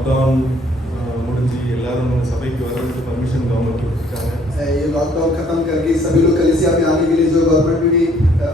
Lockdown முடிஞ்சு எல்லாரும் சபைக்கு வரதுக்கு परमिशन गवर्नमेंट கொடுத்தாங்க. ये लॉकडाउन खत्म करके सभी लोग कलीसिया में आने के लिए जो गवर्नमेंट ने भी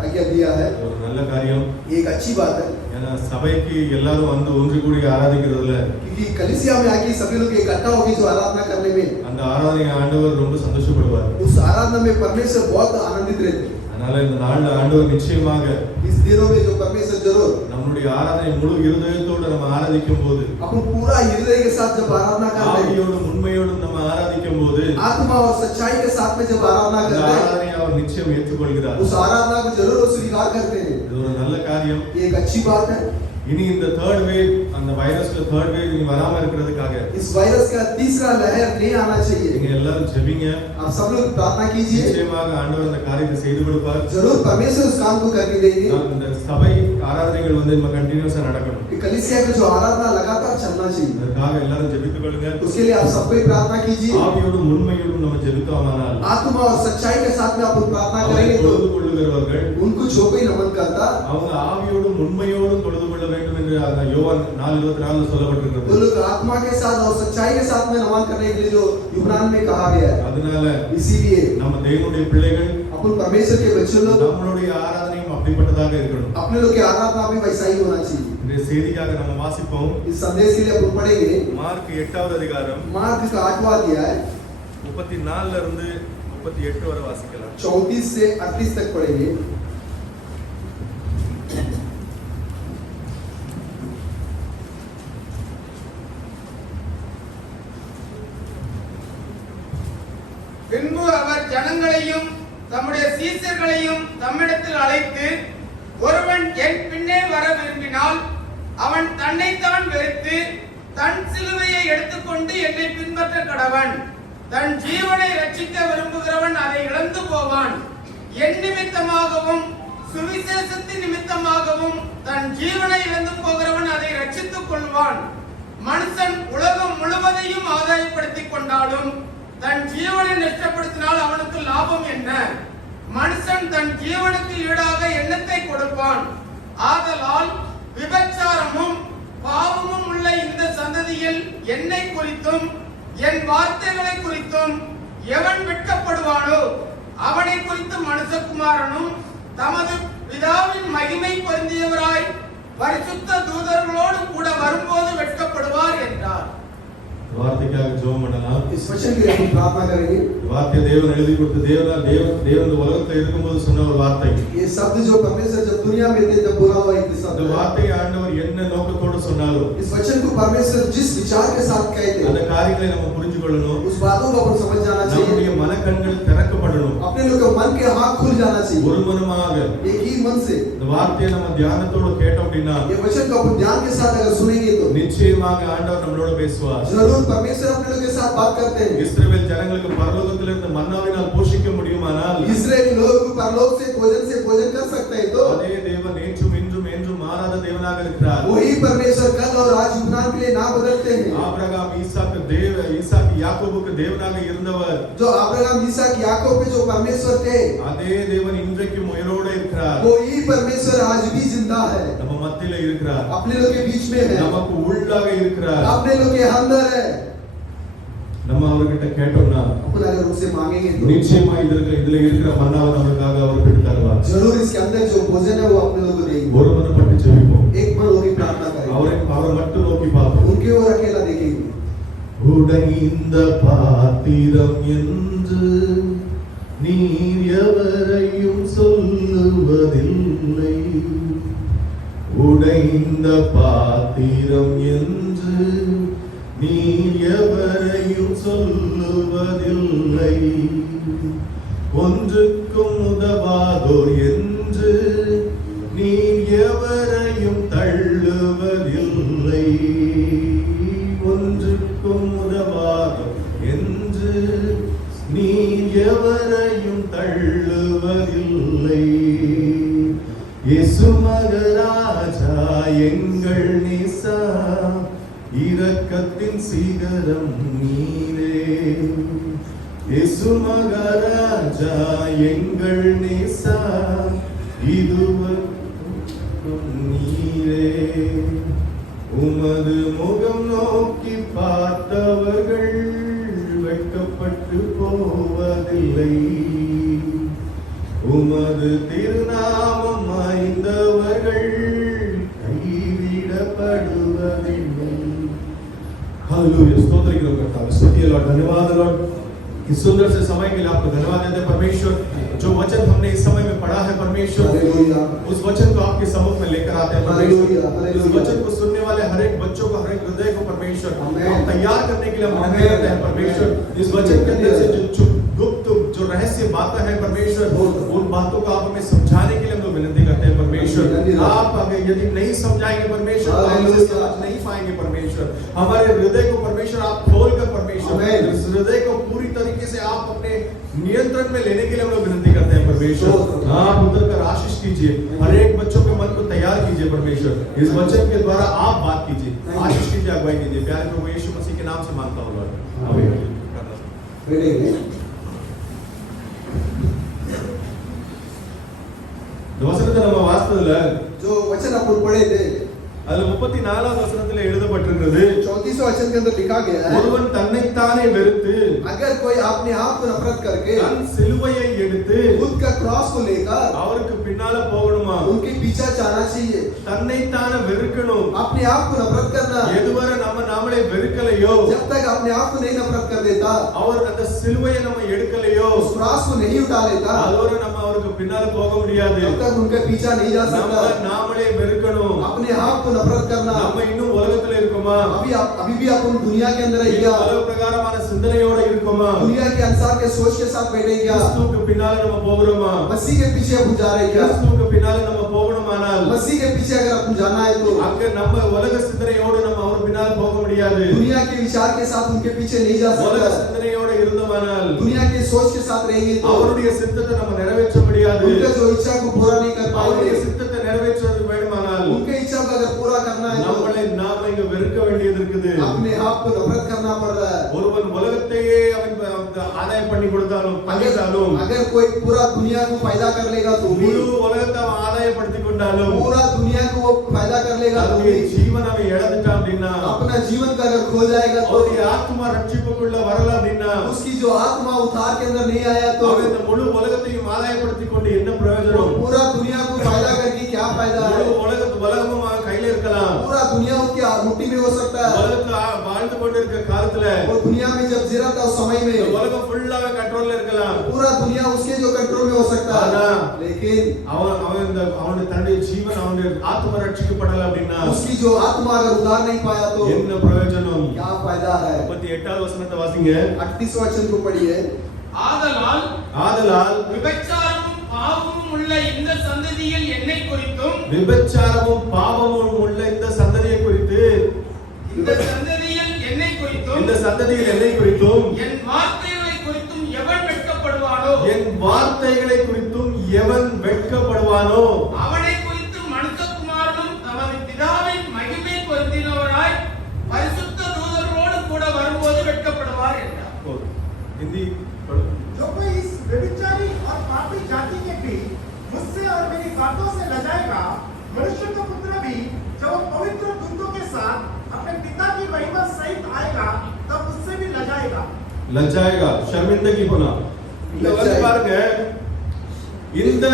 आज्ञा दिया है, ஒரு நல்ல காரியம். एक अच्छी बात है, ஏன்னா சபைக்கு எல்லாரும் வந்து ஒன்று கூடி ஆராதிக்கிறதுல क्योंकि कलीसिया में आके सभी लोग इकट्ठा होके जो आराधना करने में அந்த ஆராதனை ஆண்டவர் ரொம்ப சந்தோஷப்படுவார். उस आराधना में परमेश्वर बहुत आनंदित रहते हैं. அதனால இந்த நாள்ல ஆண்டவர் நிச்சயமாக इस दिनों में जो परमेश्वर जरूर நம்மளுடைய ஆராதனை முழு இருதயத்தோட நம்ம ஆராதிக்கும் போது, अपन पूरा हृदय के साथ जब आराधना करते हैं, ஆவியோடும் உண்மையோடும் நம்ம ஆராதிக்கும் போது आत्मा और सच्चाई के साथ में जब आराधना அந்த करते हैं, ஆராதனை அவர் நிச்சயம் ஏற்றுக்கொள்கிறார். उस आराधना को जरूर स्वीकार करते हैं. இது ஒரு நல்ல காரியம். ये एक अच्छी बात है. இனி இந்த थर्ड वेव, அந்த வைரஸ்ல थर्ड वेव இனி வராம இருக்கிறதுக்காக इस वायरस का तीसरा लहर नहीं आना चाहिए. நீங்க எல்லாரும் ஜெபிங்க. आप सब लोग प्रार्थना कीजिए, நிச்சயமாக ஆண்டவர் அந்த காரியத்தை செய்து கொடுப்பார். जरूर परमेश्वर उस काम को करके देंगे. இந்த சபை ஆராதனைகள் வந்து நம்ம கண்டினியூஸா நடக்கணும். कलीसिया का जो आराधना लगातार चलना चाहिए, அதற்காக எல்லாரும் ஜெபித்துக் கொள்ளுங்க. उसके लिए आप सब कोई प्रार्थना कीजिए. ஆவியோடும் உண்மையோடும் நம்ம ஜெபித்தோமானால் आत्मा और सच्चाई के साथ में आप प्रार्थना करेंगे तो தொழுது கொள்ளுகிறவர்கள் उनको जो कोई नमन करता, அவங்க ஆவியோடும் உண்மையோடும் தொழுது கொள்ள வேண்டும் என்று அந்த யோவான் 4:24 वो சொல்லப்பட்டிருக்கிறது. लोग आत्मा के साथ और सच्चाई के साथ में नमन करने के लिए जो यूनान में कहा गया है. அதனால इसीलिए நம்ம தேவனுடைய பிள்ளைகள் अपन परमेश्वर के बच्चे लोग நம்மளுடைய ஆராதனையும் அப்படிப்பட்டதாக இருக்கணும். अपने लोग की आराधना भी वैसा ही होना चाहिए. இந்த செய்தியாக நம்ம வாசிப்போம். इस संदेश के लिए अपन पढ़ेंगे மார்க் 8வது அதிகாரம் मार्क का 8वां अध्याय 34 ல இருந்து 38 வரை வாசிக்கலாம். 34 से 38 तक पढ़ेंगे. பின்பு அவர் ஜனங்களையும் தம்முடைய சீஷர்களையும் தம்மிடத்தில் அழைத்து, ஒருவன் என் பின்னே வர விரும்பினால் அவன் தன்னைத்தான் வெறுத்து தன் சிலுவையை எடுத்துக்கொண்டு என்னை பின்பற்ற கடவன். தன் ஜீவனை ரட்சிக்க விரும்புகிறவன் அதை இழந்து போவான். என் நிமித்தமாகவும் சுவிசேஷத்தின் நிமித்தமாகவும் தன் ஜீவனை இழந்து போகிறவன் அதை ரட்சித்துக் கொள்வான். மனுஷன் உலகம் முழுவதையும் ஆதாயப்படுத்திக் கொண்டாலும் தன் ஜீவனை நஷ்டப்படுத்தினால் அவனுக்கு லாபம் என்ன? மனுஷன் தன் ஜீவனுக்கு ஈடாக எண்ணத்தை கொடுப்பான். ஆதலால் விபச்சாரமும் பாவமும் உள்ள இந்த சந்ததியில் என்னை குறித்தும் என் வார்த்தைகளை குறித்தும் எவன் வெட்கப்படுவானோ அவனை குறித்து மனுஷகுமாரனும் தமது பிதாவின் மகிமை பொருந்தியவராய் பரிசுத்த தூதர்களோடு கூட வரும்போது வெட்கப்படுவார் என்றார். வார்த்தைக்காக ஜெபம் பண்ணலாம். इस वचन के लिए हम प्रार्थना करेंगे. வார்த்தை தேவன் எழுதி கொடுத்த தேவன் இந்த உலகத்துல இருக்கும்போது சொன்ன ஒரு வார்த்தை. ये शब्द जो परमेश्वर जब दुनिया में थे जब बोला हुआ एक शब्द, இந்த வார்த்தையை ஆண்டவர் என்ன நோக்கத்தோடு சொன்னாரோ, इस वचन को परमेश्वर जिस विचार के साथ कहे थे, அந்த காரியங்களை நம்ம புரிஞ்சு கொள்ளணும். उस बातों को अपन समझ जाना चाहिए. நம்முடைய மனக்கண்கள் திறக்கப்படணும். अपने लोग के मन के आँख खुल जाना चाहिए. ஒரு மனமாக एक ही मन से இந்த வார்த்தையை நம்ம தியானத்தோடு கேட்டோம் அப்படின்னா ये वचन को अपन ध्यान के साथ अगर सुनेंगे तो நிச்சயமாக ஆண்டவர் நம்மளோட பேசுவார். जरूर परमेश्वर अपने लोग के साथ बात करते हैं. இஸ்ரவேல் ஜனங்களுக்கு பரலோகத்தில் இருந்த மன்னாவினால் போஷிக்க முடியுமானால் इस्राएली लोग को परलोक से भोजन कर सकते हैं तो அதே தேவன் நேற்றும் இன்றும் என்றும் மாறாத தேவனாக இருக்கிறார். वही परमेश्वर कल और आज उपनाम के लिए ना बदलते हैं. ஆபிரகாம் ஈசாக்கு யாக்கோபுக்கு தேவனாக இருந்தவர், जो अब्राहम इसहाक याकूब पे जो परमेश्वर थे, அதே தேவன் இன்றைக்கும் உயிரோடு இருக்கிறார். वही परमेश्वर आज भी जिंदा है, நம்ம மத்தியில இருக்கிறார். अपने लोग के बीच में है, நமக்கு உள்ளாக இருக்கிறார். अपने लोग के अंदर है. நம்ம அவர்கிட்ட கேட்டோம்னா अपन अगर उनसे मांगेंगे तो நிச்சயமா இதுல இருக்கிற மன்னாவை நமக்காக அவர் பெற்று தருவார். जरूर इसके अंदर जो भोजन है वो अपने लोग को देंगे. ஒரு மனப்பட்டு ஜெபிப்போம். एक मन होकर प्रार्थना करेंगे, அவர் மட்டும் நோக்கி பார்ப்போம். उनके ओर अकेला देखेंगे. உடைந்த பாத்திரம் என்று நீர் எவரையும் சொல்லுவதில்லை. உடைந்த பாத்திரம் என்று நீர் எவரையும் சொல்லுவதில்லை. ஒன்றுக்கும் உதவாதோர் என்று நீர் எவரையும் தள்ளுவதில்லை. ஒன்றுக்கும் உதவாதோர் என்று நீர் எவரையும் தள்ளுவதில்லை. இயேசு மகராஜா எங்கள் நேசா, இரக்கத்தின் சிகரம் நீரே. இயேசு மகராஜா எங்கள் நேசா, இதுவரைக்கும் நீரே. உமது முகம் நோக்கி உமது திருநாமம் மாய்ந்தவர்கள் கைவிடப்படுவதில்லை. हालेलुया, स्तोत्र करो करता स्तुति लॉर्ड, धन्यवाद लॉर्ड इस सुंदर से समय के लिए आपको धन्यवाद देते हैं परमेश्वर। जो वचन हमने इस समय में पढ़ा है परमेश्वर, उस वचन को आपके सम्मुख में लेकर आते हैं परमेश्वर। इस वचन को सुनने वाले हर एक बच्चों को, हर एक हृदय को परमेश्वर आप तैयार करने के लिए हम विनती करते हैं परमेश्वर। इस वचन के अंदर से जो गुप्त जो रहस्य बातें हैं परमेश्वर, उन बातों को आप हमें समझाने के लिए हम लोग विनती करते हैं परमेश्वर। आप अगर यदि नहीं समझाएंगे परमेश्वर तो हम इसे समझ नहीं पाएंगे परमेश्वर। हमारे हृदय को परमेश्वर आप खोल कर परमेश्वर इस हृदय को पूरी तरीके से आप अपने नियंत्रण में लेने के लिए हम लोग विनती करते हैं परमेश्वर। आप उतर कर आशीष कीजिए, हर एक बच्चों के मन को तैयार कीजिए परमेश्वर। इस वचन के द्वारा आप बात कीजिए, आशीष कीजिए, अगुवाई कीजिए। प्यारे प्रभु यीशु मसीह के नाम से मांगता हूँ लॉर्ड, आमीन। வசனத்தை நம்ம வாசித்ததுல जो वचन अपन पढ़े थे அதுல 34வது வசனத்துல எழுதப்பட்டிருக்கிறது, 34वें वचन के अंदर लिखा गया है, ஒருவன் தன்னைத்தானே வெறுத்து अगर कोई अपने आप को नफरत करके தன் சிலுவையை எடுத்து खुद का क्रॉस को लेकर அவருக்கு பின்னால போகணுமா? उनके पीछे जाना चाहिए। தன்னைத்தானே வெறுக்கணும்। अपने आप को नफरत करना, எதுவரை நம்ம நாமளே வெறுக்கலையோ, जब तक अपने आप को नहीं नफरत कर देता, அவர் அந்த சிலுவையை நம்ம எடுக்கலையோ, उस क्रॉस को नहीं उठा लेता, அதுவரை நம்ம அவருக்கு பின்னால போக முடியாது। तब तक उनके पीछे नहीं जा நம்ம सकता। நாமளே வெறுக்கணும்। अपने आप को नफरत करना, நம்ம இன்னும் உலகத்துல இருக்கோமா? अभी भी अपन दुनिया के अंदर है क्या? உலக பிரகாரமான சிந்தனையோட இருக்கோமா? दुनिया के अनुसार के सोच के साथ बैठे क्या? கிறிஸ்துவுக்கு பின்னால நம்ம போகிறோமா? मसीह के पीछे अपन जा रहे क्या? கிறிஸ்துவுக்கு பின்னால நம்ம போகணுமானால் मसीह के पीछे अगर अपन जाना है तो அங்க நம்ம உலக சிந்தனையோடு நம்ம அவர் பின்னால போக முடியாது। दुनिया के विचार के साथ उनके पीछे नहीं जा உலக सकता। சிந்தனையோட இருந்தோமானால் दुनिया के सोच के साथ रहेंगे तो அவருடைய சித்தத்தை நம்ம நிறைவேற்ற முடியாது। उनका जो इच्छा को पूरा नहीं कर அவருடைய पाएंगे। சித்தத்தை நிறைவேற்றுவது வேண்டுமானால் उनके इच्छा को अगर पूरा करना है तो நம்மளை நாம இங்க வெறுக்க வேண்டியது இருக்குது। अपने आप को नफरत करना पड़ रहा है। ஒருவன் உலகத்தையே அவன் ஆதாயம் பண்ணி கொடுத்தாலும் பண்ணிட்டாலும், अगर कोई पूरा दुनिया को फायदा कर लेगा तो भी, முழு உலகத்தை அவன் ஆதாயப்படுத்தி கொண்டாலும், पूरा दुनिया को वो फायदा कर लेगा तो அவனுடைய भी, ஜீவன் அவன் இழந்துட்டான் அப்படின்னா, अपना जीवन का अगर खो जाएगा तो அவருடைய ஆத்மா ரட்சிப்புக்குள்ள வரல அப்படின்னா, उसकी जो आत्मा उद्धार के अंदर नहीं आया तो அவன் இந்த முழு உலகத்தையும் ஆதாயப்படுத்தி கொண்டு என்ன பிரயோஜனம்? पूरा दुनिया को फायदा करके क्या फायदा है? முழு உலகமும் அவன் கையில இருக்கலாம்। पूरा दुनिया उसकी मुट्ठी में हो सकता है। உலகத்துல வாழ்ந்து கொண்டு இருக்கிற காலத்துல और दुनिया में जब जीरा था उस समय இந்த में உலகம் ஃபுல்லா அவன் கண்ட்ரோல்ல இருக்கலாம்। पूरा दुनिया उसके जो कंट्रोल में हो सकता है, लेकिन அவனுடைய தன்னுடைய ஜீவன் அவனுடைய ஆத்மா ரட்சிக்கப்படல அப்படின்னா उसकी जो आत्मा अगर उद्धार नहीं पाया तो என்ன பிரயோஜனம்? क्या फायदा है? 38வது वचனத்தை வாசிங்க। 38वें वचन को पढ़िए। ஆதலால் விபச்சாரமும் பாவமும் உள்ள இந்த சந்ததியில் என்னை குறித்தும் விபச்சாரமும் பாவமும் உள்ள இந்த சந்ததியை குறித்து இந்த சந்ததியில் என்னை குறித்தும் இந்த சந்ததியில் என்னை குறித்தும் என் வார்த்தைகளை குறித்தும் எவன் வெட்கப்படுவானோ என் வார்த்தைகளை குறித்தும் எவன் வெட்கப்படுவானோ அவனை குறித்து மனுஷகுமாரனும் தமது பிதாவின் மகிமை பொருந்தினவராய் பரிசுத்த தூதர்களோடு கூட வரும்போது வெட்கப்படுவார் என்றார்। हिंदी जो कोई इस व्यभिचारी और पापी जाति के बीच मुझसे और मेरी बातों से लजाएगा, मनुष्य का पुत्र भी जब वो पवित्र दूतों के साथ अपने पिता की महिमा सहित आएगा तब उससे भी लजाएगा। लज्जाएगा, शर्मिंदगी होना। இந்த வந்து பாருங்க, இந்த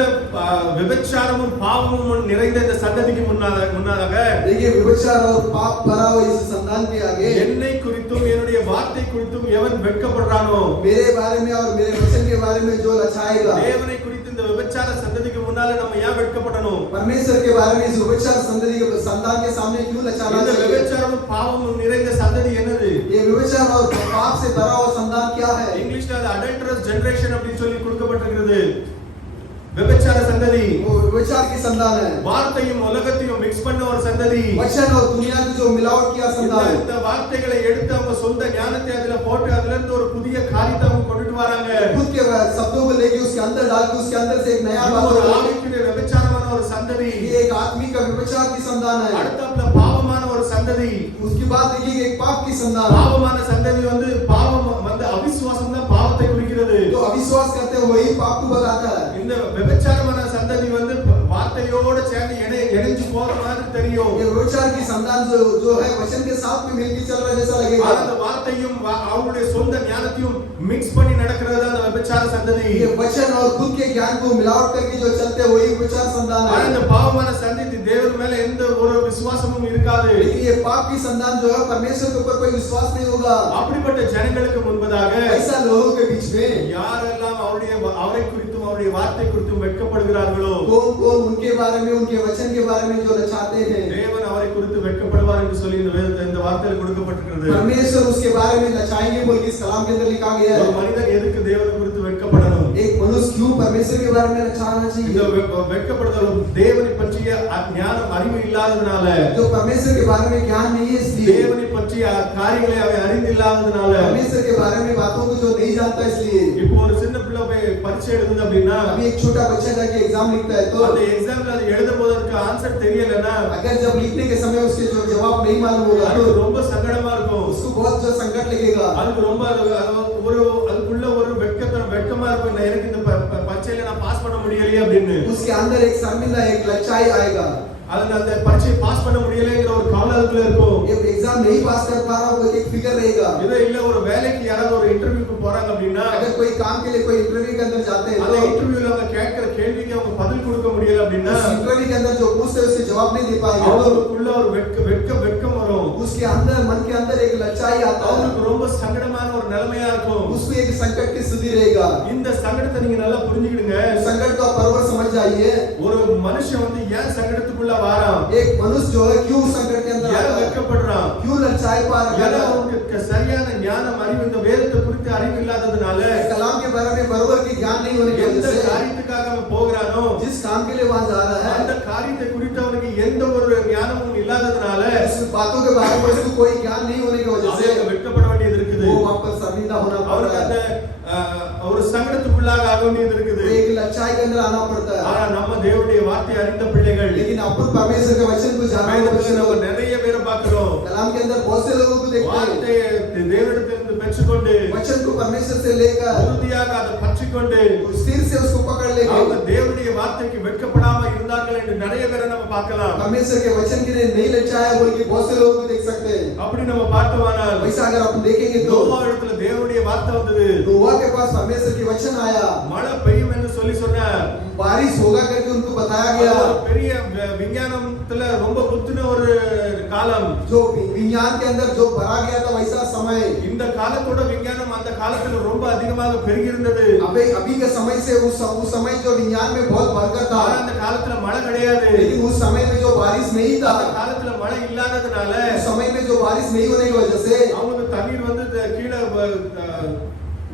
விபச்சாரமும் பாவமும் நிறைந்த இந்த சந்ததிக்கு முன்னாக देखिए व्यभिचार और पाप भरा हुआ इस संतान के आगे என்னை குறித்தும் என்னுடைய வார்த்தை குறித்தும் எவன் வெட்கப்படுறானோ, मेरे बारे में और मेरे वचन के बारे में जो लचाएगा, தேவனை குறித்து இந்த விபச்சார சந்ததிக்கு முன்னால நம்ம ஏன் வெட்கப்படணும்? परमेश्वर के बारे में इस व्यभिचार संतति के संतान के सामने क्यों लचाना இந்த चाहिए? விபச்சாரமும் பாவமும் நிறைந்த சந்ததி என்னது? ये व्यभिचार और पाप से भरा हुआ संतान क्या है? இங்கிலீஷ்ல அது அடல்டரஸ் ஜெனரேஷன் அப்படி சொல்லி கொடுக்கப்பட்டிருக்கிறது। விபச்சார சந்ததி वो व्यभिचार की संतान है। வார்த்தையும் உலகத்தையும் மிக்ஸ் பண்ண ஒரு சந்ததி। वचन और दुनिया की जो मिलावट किया संतान है। இந்த வார்த்தைகளை எடுத்து அவங்க சொந்த ஞானத்தை அதுல போட்டு அதுல இருந்து ஒரு புதிய காரியத்தை அவங்க கொண்டுட்டு வராங்க। खुद के शब्दों को लेके उसके अंदर डाल के उसके अंदर से एक नया बात ஒரு ஆவிக்குரிய விபச்சாரமான ஒரு சந்ததி। ये एक आत्मिक का व्यभिचार की संतान है। அடுத்ததுல பாவமான ஒரு சந்ததி। उसकी बात देखिए एक पाप की संतान। பாவமான சந்ததி வந்து பாவம் வந்து அவிசுவாசம் தான் பாவத்தை குறிக்கிறது। तो अविश्वास करते हैं वही पाप को बताता है। இந்த விபச்சாரமான சந்ததி வந்து வார்த்தையோட சேர்ந்து இணைஞ்சு போற மாதிரி தெரியும்। ये व्यभिचार की संतान जो है वचन के साथ में मिलके चल रहा है जैसा लगेगा। அந்த வார்த்தையும் அவங்களுடைய சொந்த ஞானத்தையும் மிக்ஸ் பண்ணி நடக்கிறது தான் அந்த விபச்சார விபச்சார சந்ததி ये वचन और खुद के ज्ञान को मिलावट करके जो चलते वही विचार संतान ஆனா है। இந்த பாவமான சந்ததி தேவன் மேல எந்த ஒரு விசுவாசமும் இருக்காது लेकिन ये पाप की संतान जो है परमेश्वर के ऊपर कोई विश्वास नहीं होगा। அப்படிப்பட்ட ஜனங்களுக்கு முன்பதாக ऐसा लोगों के बीच में யாரெல்லாம் அவரை குறித்தும் அவருடைய வார்த்தை குறித்தும் வெட்கப்படுகிறார்களோ कौन कौन उनके बारे में उनके वचन के बारे में जो लचाते हैं, தேவன் அவரை குறித்து வெட்கப்படுவார் என்று சொல்லி இந்த வார்த்தையில் கொடுக்கப்பட்டிருக்கிறது। परमेश्वर उसके बारे में लचाएंगे बोल के इस कलाम के अंदर लिखा गया ஒரு है। மனிதன் எதுக்கு தேவனை குறித்து வெட்கப்படணும்? एक मनुष्य क्यों परमेश्वर के बारे में लचाना இந்த चाहिए? வெட்கப்படுதலும் தேவனை பற்றிய ஞானம் அறிவு இல்லாததனால जो परमेश्वर के बारे में ज्ञान नहीं है इसलिए, தேவனை பற்றிய காரியங்களை அவன் அறிந்தில்லாததனால परमेश्वर के बारे में बातों को जो नहीं जानता इसलिए। இப்போ ஒரு சின்ன பிள்ளை போய் பரீட்சை எழுதுது அப்படின்னா अभी एक छोटा बच्चा जाके एग्जाम लिखता है तो அந்த எக்ஸாம்ல அது எழுதும் போதற்கு ஆன்சர் தெரியலன்னா अगर जब लिखने के समय उसके जो जवाब नहीं मालूम होगा तो அதுக்கு ரொம்ப சங்கடமா இருக்கும்। उसको बहुत जो संकट लगेगा। அதுக்கு ரொம்ப அதுக்குள்ள ஒரு வெட்கமா இருக்கும், எனக்கு இந்த பரீட்சையில நான் பாஸ் பண்ண முடியலையே அப்படின்னு। उसके अंदर एक शर्मिंदा एक लचाई आएगा। அந்த பரீட்சையை பாஸ் பண்ண முடியலைங்கிற ஒரு கவலை அதுக்குள்ள இருக்கும்। ये एग्जाम नहीं पास कर पा रहा वो एक फिकर रहेगा। இதே இல்ல ஒரு வேலைக்கு யாராவது ஒரு இன்டர்வியூக்கு போறாங்க அப்படின்னா अगर कोई काम के लिए कोई इंटरव्यू के अंदर जाते हैं அந்த तो இன்டர்வியூல அவங்க கேட்கிற கேள்விக்கு அவங்க பதில் கொடுக்க முடியல அப்படின்னா उस इंटरव्यू के अंदर जो पूछते हैं उसके जवाब नहीं दे पाएंगे तो அவங்களுக்குள்ள ஒரு வெட்கம் வரும்। उसके अंदर मन के अंदर एक लचाई आता है। அவங்களுக்கு ரொம்ப சங்கடமான ஒரு நிலைமையா இருக்கும்। उसको एक संकट की स्थिति रहेगा। இந்த சங்கடத்தை நீங்க நல்லா புரிஞ்சுக்கிடுங்க। संकट का परवर समझ जाइए। ஒரு மனுஷன் வந்து ஏன் சங்கடத்துக்குள்ள வாரான்? एक मनुष्य जो है क्यों संकट के अंदर ஏன் आता है, வெட்கப்படுறான்? क्यों लचाई पा रहा ஏன்னா है? அவனுக்கு சரியான ஞானம் அறிவு இந்த வேதத்தை குறித்து அறிவு இல்லாததுனால कलाम के बारे में बरोबर की ज्ञान नहीं होने की எந்த वजह से காரியத்துக்காக அவன் போகிறானோ जिस काम के लिए वहां जा रहा है அந்த காரியத்தை குறித்து அவனுக்கு எந்த ஒரு ஞானமும் இல்லாததுனால उस बातों के बारे में उसको कोई ज्ञान नहीं होने की वजह से அவனுக்கு வெட்கப்பட வேண்டியது இருக்குது। वो वहां पर शर्मिंदा होना पड़ அவனுக்கு रहा அந்த है। ஒரு சங்கடத்துக்குள்ளாக ஆக வேண்டியது இருக்குது। एक लचाई के अंदर आना पड़ता है। ஆனா நம்ம தேவனுடைய வார்த்தை அறிந்த பிள்ளைகள் लेकिन अपन परमेश्वर के वचन को जानने वाले வேதத்துல நம்ம लोग நிறைய பேரை பார்க்கிறோம்। कलाम के अंदर बहुत से लोगों को देखते हैं। வார்த்தையை தேவனிடத்திலிருந்து பெற்றுக்கொண்டு वचन को परमेश्वर से लेकर உறுதியாக அதை பற்றிக்கொண்டு स्थिर से उसको पकड़ लेके அவங்க தேவனுடைய வார்த்தைக்கு வெட்கப்படாம இருந்தார்கள் என்று நிறைய பேரை நம்ம பார்க்கலாம்। परमेश्वर के वचन के लिए नहीं लचाया बोल के बहुत से लोगों को देख सकते हैं। அப்படி நம்ம பார்த்தோமானால் वैसा अगर अपन देखेंगे तो நோவா இடத்துல தேவனுடைய வார்த்தை வந்தது। नोवा के पास परमेश्वर की वचन आया, மழை பெய்யும் என்று சொல்லி சொன்னார்। बारिश होगा करके उनको बताया அது गया। ஒரு பெரிய விஞ்ஞானத்துல ரொம்ப புத்தின ஒரு காலம்। जो विज्ञान के अंदर जो भरा गया था वैसा समय இந்த காலத்தோட விஞ்ஞானம் அந்த காலத்துல ரொம்ப அதிகமாக பெருகி இருந்தது। अभी के समय से उस समय जो विज्ञान में बहुत बढ़कर था, ஆனா அந்த காலத்துல மழை கிடையாது। लेकिन उस समय में जो बारिश नहीं था, அந்த காலத்துல மழை இல்லாததுனால उस समय में जो बारिश नहीं होने की वजह से அவங்களுக்கு தண்ணீர் வந்து கீழே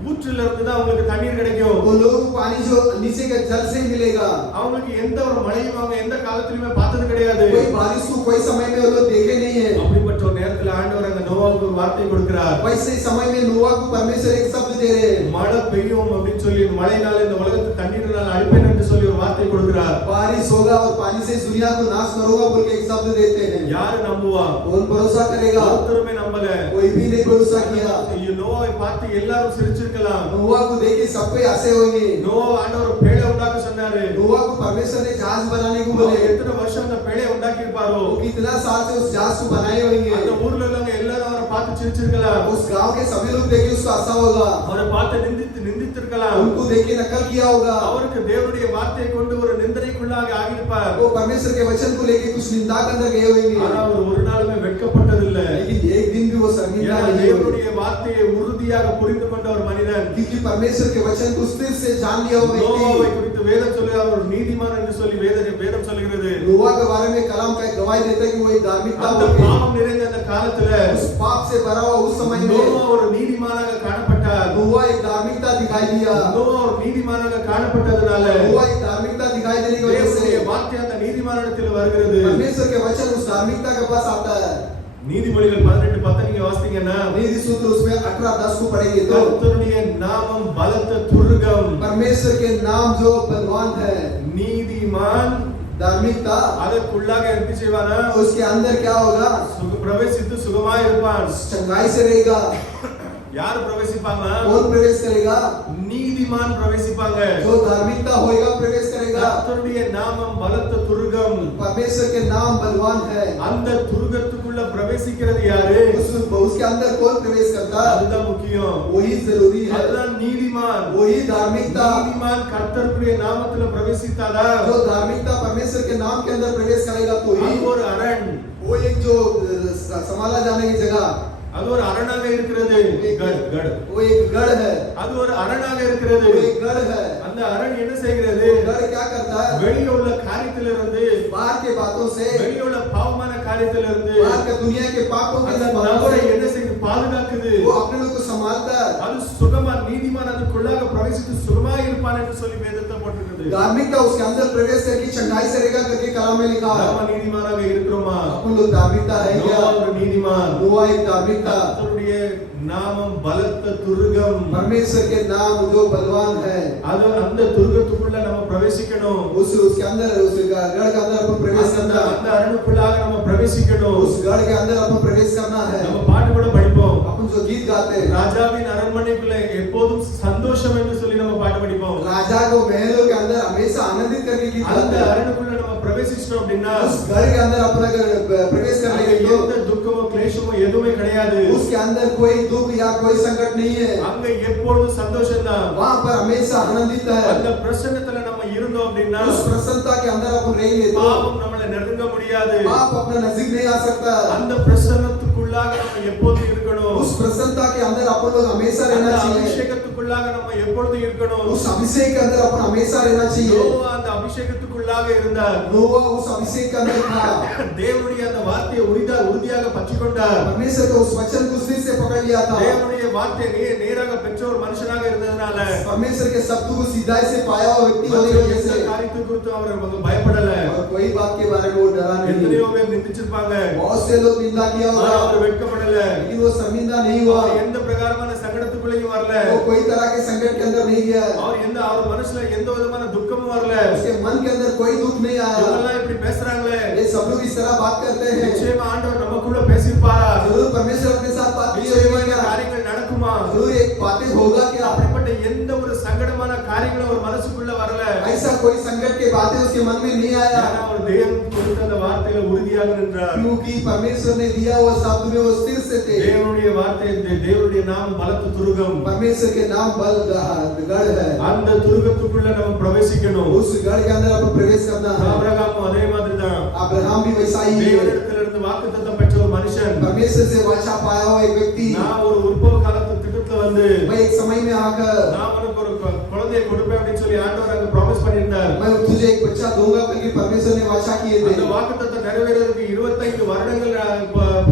ஊற்றுல இருந்து தான் அவங்களுக்கு தண்ணீர் கிடைக்கும்। वो लोगों को पानी जो नीचे के जल से मिलेगा। அவங்களுக்கு எந்த ஒரு மழையும் அவங்க எந்த காலத்திலுமே பார்த்தது கிடையாது। कोई बारिश को कोई समय में वो लोग देखे नहीं है। அப்படிப்பட்ட ஒரு நேரத்துல ஆண்டவர் அந்த நோவாவுக்கு ஒரு வார்த்தை கொடுக்கிறார்। वैसे समय में नोवा को परमेश्वर एक शब्द दे रहे हैं, மழை பெய்யும் அப்படின்னு சொல்லி மழைனால இந்த உலகத்தை தண்ணீரினால் அழிப்பேன் என்று சொல்லி ஒரு வார்த்தை கொடுக்கிறார்। बारिश होगा और पानी से इस दुनिया को नाश करूंगा बोल के एक शब्द देते हैं। யாரு நம்புவா? कौन भरोसा करेगा? ஒருத்தருமே நம்பல। कोई भी नहीं भरोसा किया। நோவாவை பார்த்து எல்லாரும் சிரிச்சிருக்கலாம்। नोवा को देख के सब पे हंसे होंगे। நோவா ஆண்டவர் பேழை உண்டாக்க சொன்னாரு। नोवा को परमेश्वर ने जहाज बनाने को बोले। எத்தனை வருஷம் அந்த பேழையை உண்டாக்கி இருப்பாரோ, वो कितना साल से उस जहाज को बनाए होंगे। அந்த ஊர்ல உள்ளவங்க எல்லாரும் அவரை பார்த்து சிரிச்சிருக்கலாம்। उस गांव के सभी लोग देख के उसको हंसा होगा, அவரை பார்த்து நிந்தித்திருக்கலாம்। उनको देख के नकल किया होगा। அவருக்கு தேவனுடைய வார்த்தையை கொண்டு ஒரு நிந்தனைக்குள்ளாக ஆகியிருப்பார்। वो परमेश्वर के वचन को लेके कुछ निंदा के अंदर गए होंगे, ஆனா அவர் ஒரு நாளுமே வெட்கப்பட்டதில்லை। लेकिन एक दिन भी वो शर्मिंदा ஏன்னா नहीं हुए, தேவனுடைய வார்த்தையை உறுதியாக புரிந்து கொண்ட ஒரு மனிதன்। क्योंकि परमेश्वर के वचन को स्थिर से जान लिया वो நோவாவை व्यक्ति। குறித்து வேதம் சொல்லுகிறது அவர் நீதிமான் என்று சொல்லி வேதம் சொல்லுகிறது। नोवा के बारे में कलाम का एक गवाही देता है कि वो एक धार्मिकता அந்த होगी। பாவம் நிறைந்த அந்த காலத்துல उस पाप से भरा हुआ उस समय में நோவா ஒரு நீதிமானாக காணப்பட்டார்। नोवा एक धार्मिकता दिखाई दिया। நோவா ஒரு நீதிமானாக காணப்பட்டதனால नोवा एक धार्मिकता दिखाई देने की वजह தேவனுடைய से வார்த்தை அந்த நீதிமானிடத்தில் வருகிறது। परमेश्वर के वचन उस धार्मिकता के पास आता है। நீதிமொழிகள் 18:10 நீங்க வாசித்தீங்கன்னா नीति सूत्र उसमें 18:10 को पढ़ेंगे तो கர்த்தருடைய நாமம் பலத்த துர்கம், परमेश्वर के नाम जो बलवान है, நீதிமான் धार्मिकता அதற்குள்ளாக எப்படி செய்வானா, उसके अंदर क्या होगा? பிரவேசித்து சுகமாய் இருப்பான்। चंगाई से रहेगा। யார் பிரவேசிப்பாங்க? कौन प्रवेश करेगा? நீதிமான் பிரவேசிப்பாங்க। जो धार्मिकता होएगा प्रवेश करेगा। கர்த்தருடைய நாமம் பலத்த துர்கம், परमेश्वर के नाम बलवान है। அந்த துர்கத்துக்குள்ள பிரவேசிக்க பிரவேசிக்கிறது யாரு? उसके अंदर कौन प्रवेश करता? அதுதான் முக்கியம். वही जरूरी है, அதுதான் நீதிமான். वही धार्मिकता। நீதிமான் கர்த்தருடைய நாமத்துல பிரவேசித்தாரா? जो धार्मिकता परमेश्वर के नाम के अंदर प्रवेश करेगा तो ही அது ஒரு அரண். वो एक जो संभाला जाने की जगह, அது ஒரு அரணாக இருக்கிறது. கட் वो एक गढ़ है, அது ஒரு அரணாக இருக்கிறது. वो एक गढ़ है। அந்த அரண் என்ன செய்கிறது? गढ़ क्या करता है? வெளியே உள்ள காரியத்திலிருந்து, बाहर के बातों से, வெளியே உள்ள பாவமான காரியத்திலிருந்து बाहर के दुनिया के पापों அந்த के बातों நபரை से என்ன செய்து பாதுகாக்குது. वो अपने लोग को संभालता है। அது சுகமா நீதிமான் அதுக்குள்ளாக பிரவேசித்து சுகமாக இருப்பான் என்று சொல்லி வேதத்தில் போட்டிருக்கிறது. धार्मिकता उसके अंदर प्रवेश करके चंगाई से रहेगा करके कलाम में लिखा है। நாம நீதிமானாக இருக்கிறோமா? अपन लोग धार्मिकता है क्या? நோவா ஒரு நீதிமான். नोआ एक धार्मिकता। கர்த்தருடைய நாமம் பலத்த துர்கம். परमेश्वर के नाम जो बलवान है, அது அந்த துர்கத்துக்குள்ள நம்ம பிரவேசிக்கணும். उसके अंदर, उस गढ़ के अंदर अपन प्रवेश करना है। அந்த அரணுக்குள்ளாக நம்ம பிரவேசிக்கணும். उस गढ़ के अंदर अपन प्रवेश करना है। நம்ம பாட்டு கூட படிப்போம். अपन जो गीत गाते हैं, ராஜாவின் அரண்மனைக்குள்ள எப்போதும் சந்தோஷம் என்று சொல்லி நம்ம பாட்டு படிப்போம். राजा को महलों के अंदर हमेशा आनंदित करके गीत அந்த गाते हैं। அரணுக்குள்ள நம்ம பிரவேசிச்சோம் அப்படின்னா उस घर के अंदर अपन अगर प्रवेश करने அங்க के तो எந்த துக்கமோ கிளேசமோ எதுவுமே கிடையாது. उसके अंदर कोई दुख या कोई संकट नहीं है, அங்க எப்பொழுதும் சந்தோஷம் தான். वहाँ पर हमेशा आनंदित है। அந்த பிரசன்னத்துல நம்ம இருந்தோம் அப்படின்னா उस प्रसन्नता के अंदर अपन रहेंगे तो பாவம் நம்மளை நெருங்க முடியாது. पाप अपना नजदीक नहीं आ सकता। அந்த பிரசன்னத்துக்குள்ளாக நம்ம எப்போதும் இருக்கணும். उस प्रसन्नता के अंदर अपन लोग हमेशा அந்த रहना चाहिए। அபிஷேகத்துக்குள்ளாக நம்ம எப்பொழுதும் இருக்கணும். उस अभिषेक के अंदर अपन हमेशा रहना चाहिए। நோவா அந்த அபிஷேகத்துக்குள்ளாக இருந்தார். नोआ उस अभिषेक के अंदर था। தேவனுடைய அந்த வார்த்தையை உறுதியாக பற்றிக்கொண்டார். परमेश्वर का उस वचन को उसने से पकड़ लिया था। தேவனுடைய வார்த்தையை நேராக பெற்ற ஒரு மனுஷனாக இருந்ததனால परमेश्वर के शब्द को सीधाई से पाया हुआ व्यक्ति होने की वजह எந்த से காரியத்தை குறித்து அவர் பயப்படல. और कोई बात के बारे में वो डरा नहीं। எத்தனையோ பேர் நிந்திச்சிருப்பாங்க. बहुत से लोग निंदा किया ஆனா होगा, அவர் வெட்கப்படல. लेकिन वो शर्मिंदा नहीं हुआ। அவர் எந்த பிரகாரமான சங்கடத்துக்குள்ளேயும் வரல. वो कोई तरह के संकट के अंदर नहीं गया। அவர் மனசுல எந்த விதமான துக்கமும் வரல. उसके मन के अंदर कोई दुख नहीं आया। இவங்கெல்லாம் இப்படி பேசுறாங்களே, ये सब लोग इस तरह बात करते हैं, நிச்சயமா ஆண்டவர் நமக்குள்ள பேசியிருப்பாரா? जरूर परमेश्वर अपने साथ बात की நிச்சயமா होगी இந்த क्या? காரியங்கள் நடக்குமா? जरूर एक बातें होगा क्या? அப்படிப்பட்ட எந்த ஒரு சங்கடமான காரியங்களும் அவர் மனசுக்குள்ள வரல. ऐसा कोई संकट के बातें उसके मन में नहीं आया, ஏன்னா அவர் தேவன் கொடுத்த அந்த வார்த்தையில உறுதியாக நின்றார். क्योंकि परमेश्वर ने दिया वो शब्द में वो स्थिर से थे। தேவனுடைய வார்த்தை, தேவனுடைய நாமம் பலத்த துருகம். परमेश्वर के नाम बल गढ़ है। அந்த துருகத்துக்குள்ள நம்ம பிரவேசிக்கணும். उस गढ़ के अंदर अपन प्रवेश करना है। ஆபிரகாமும் அதே மாதிரி தான். अब्राहम भी वैसा ही है। தேவனிடத்திலிருந்து வாக்குத்தத்தம் பெற்ற ஒரு மனுஷன். परमेश्वर से वाचा पाया हुआ एक व्यक्ति, நான் ஒரு உற்பவ காலத்து திட்டத்துல வந்து मैं एक समय में आकर நான் உனக்கு ஒரு குழந்தையை கொடுப்பேன் அப்படின்னு சொல்லி ஆண்டவர் அங்க ப்ராமிஸ் பண்ணியிருந்தார். मैं तुझे एक बच्चा दूंगा करके परमेश्वर ने वाचा किए थे। அந்த வாக்குத்தத்தம் நிறைவேறதுக்கு 25 வருடங்கள்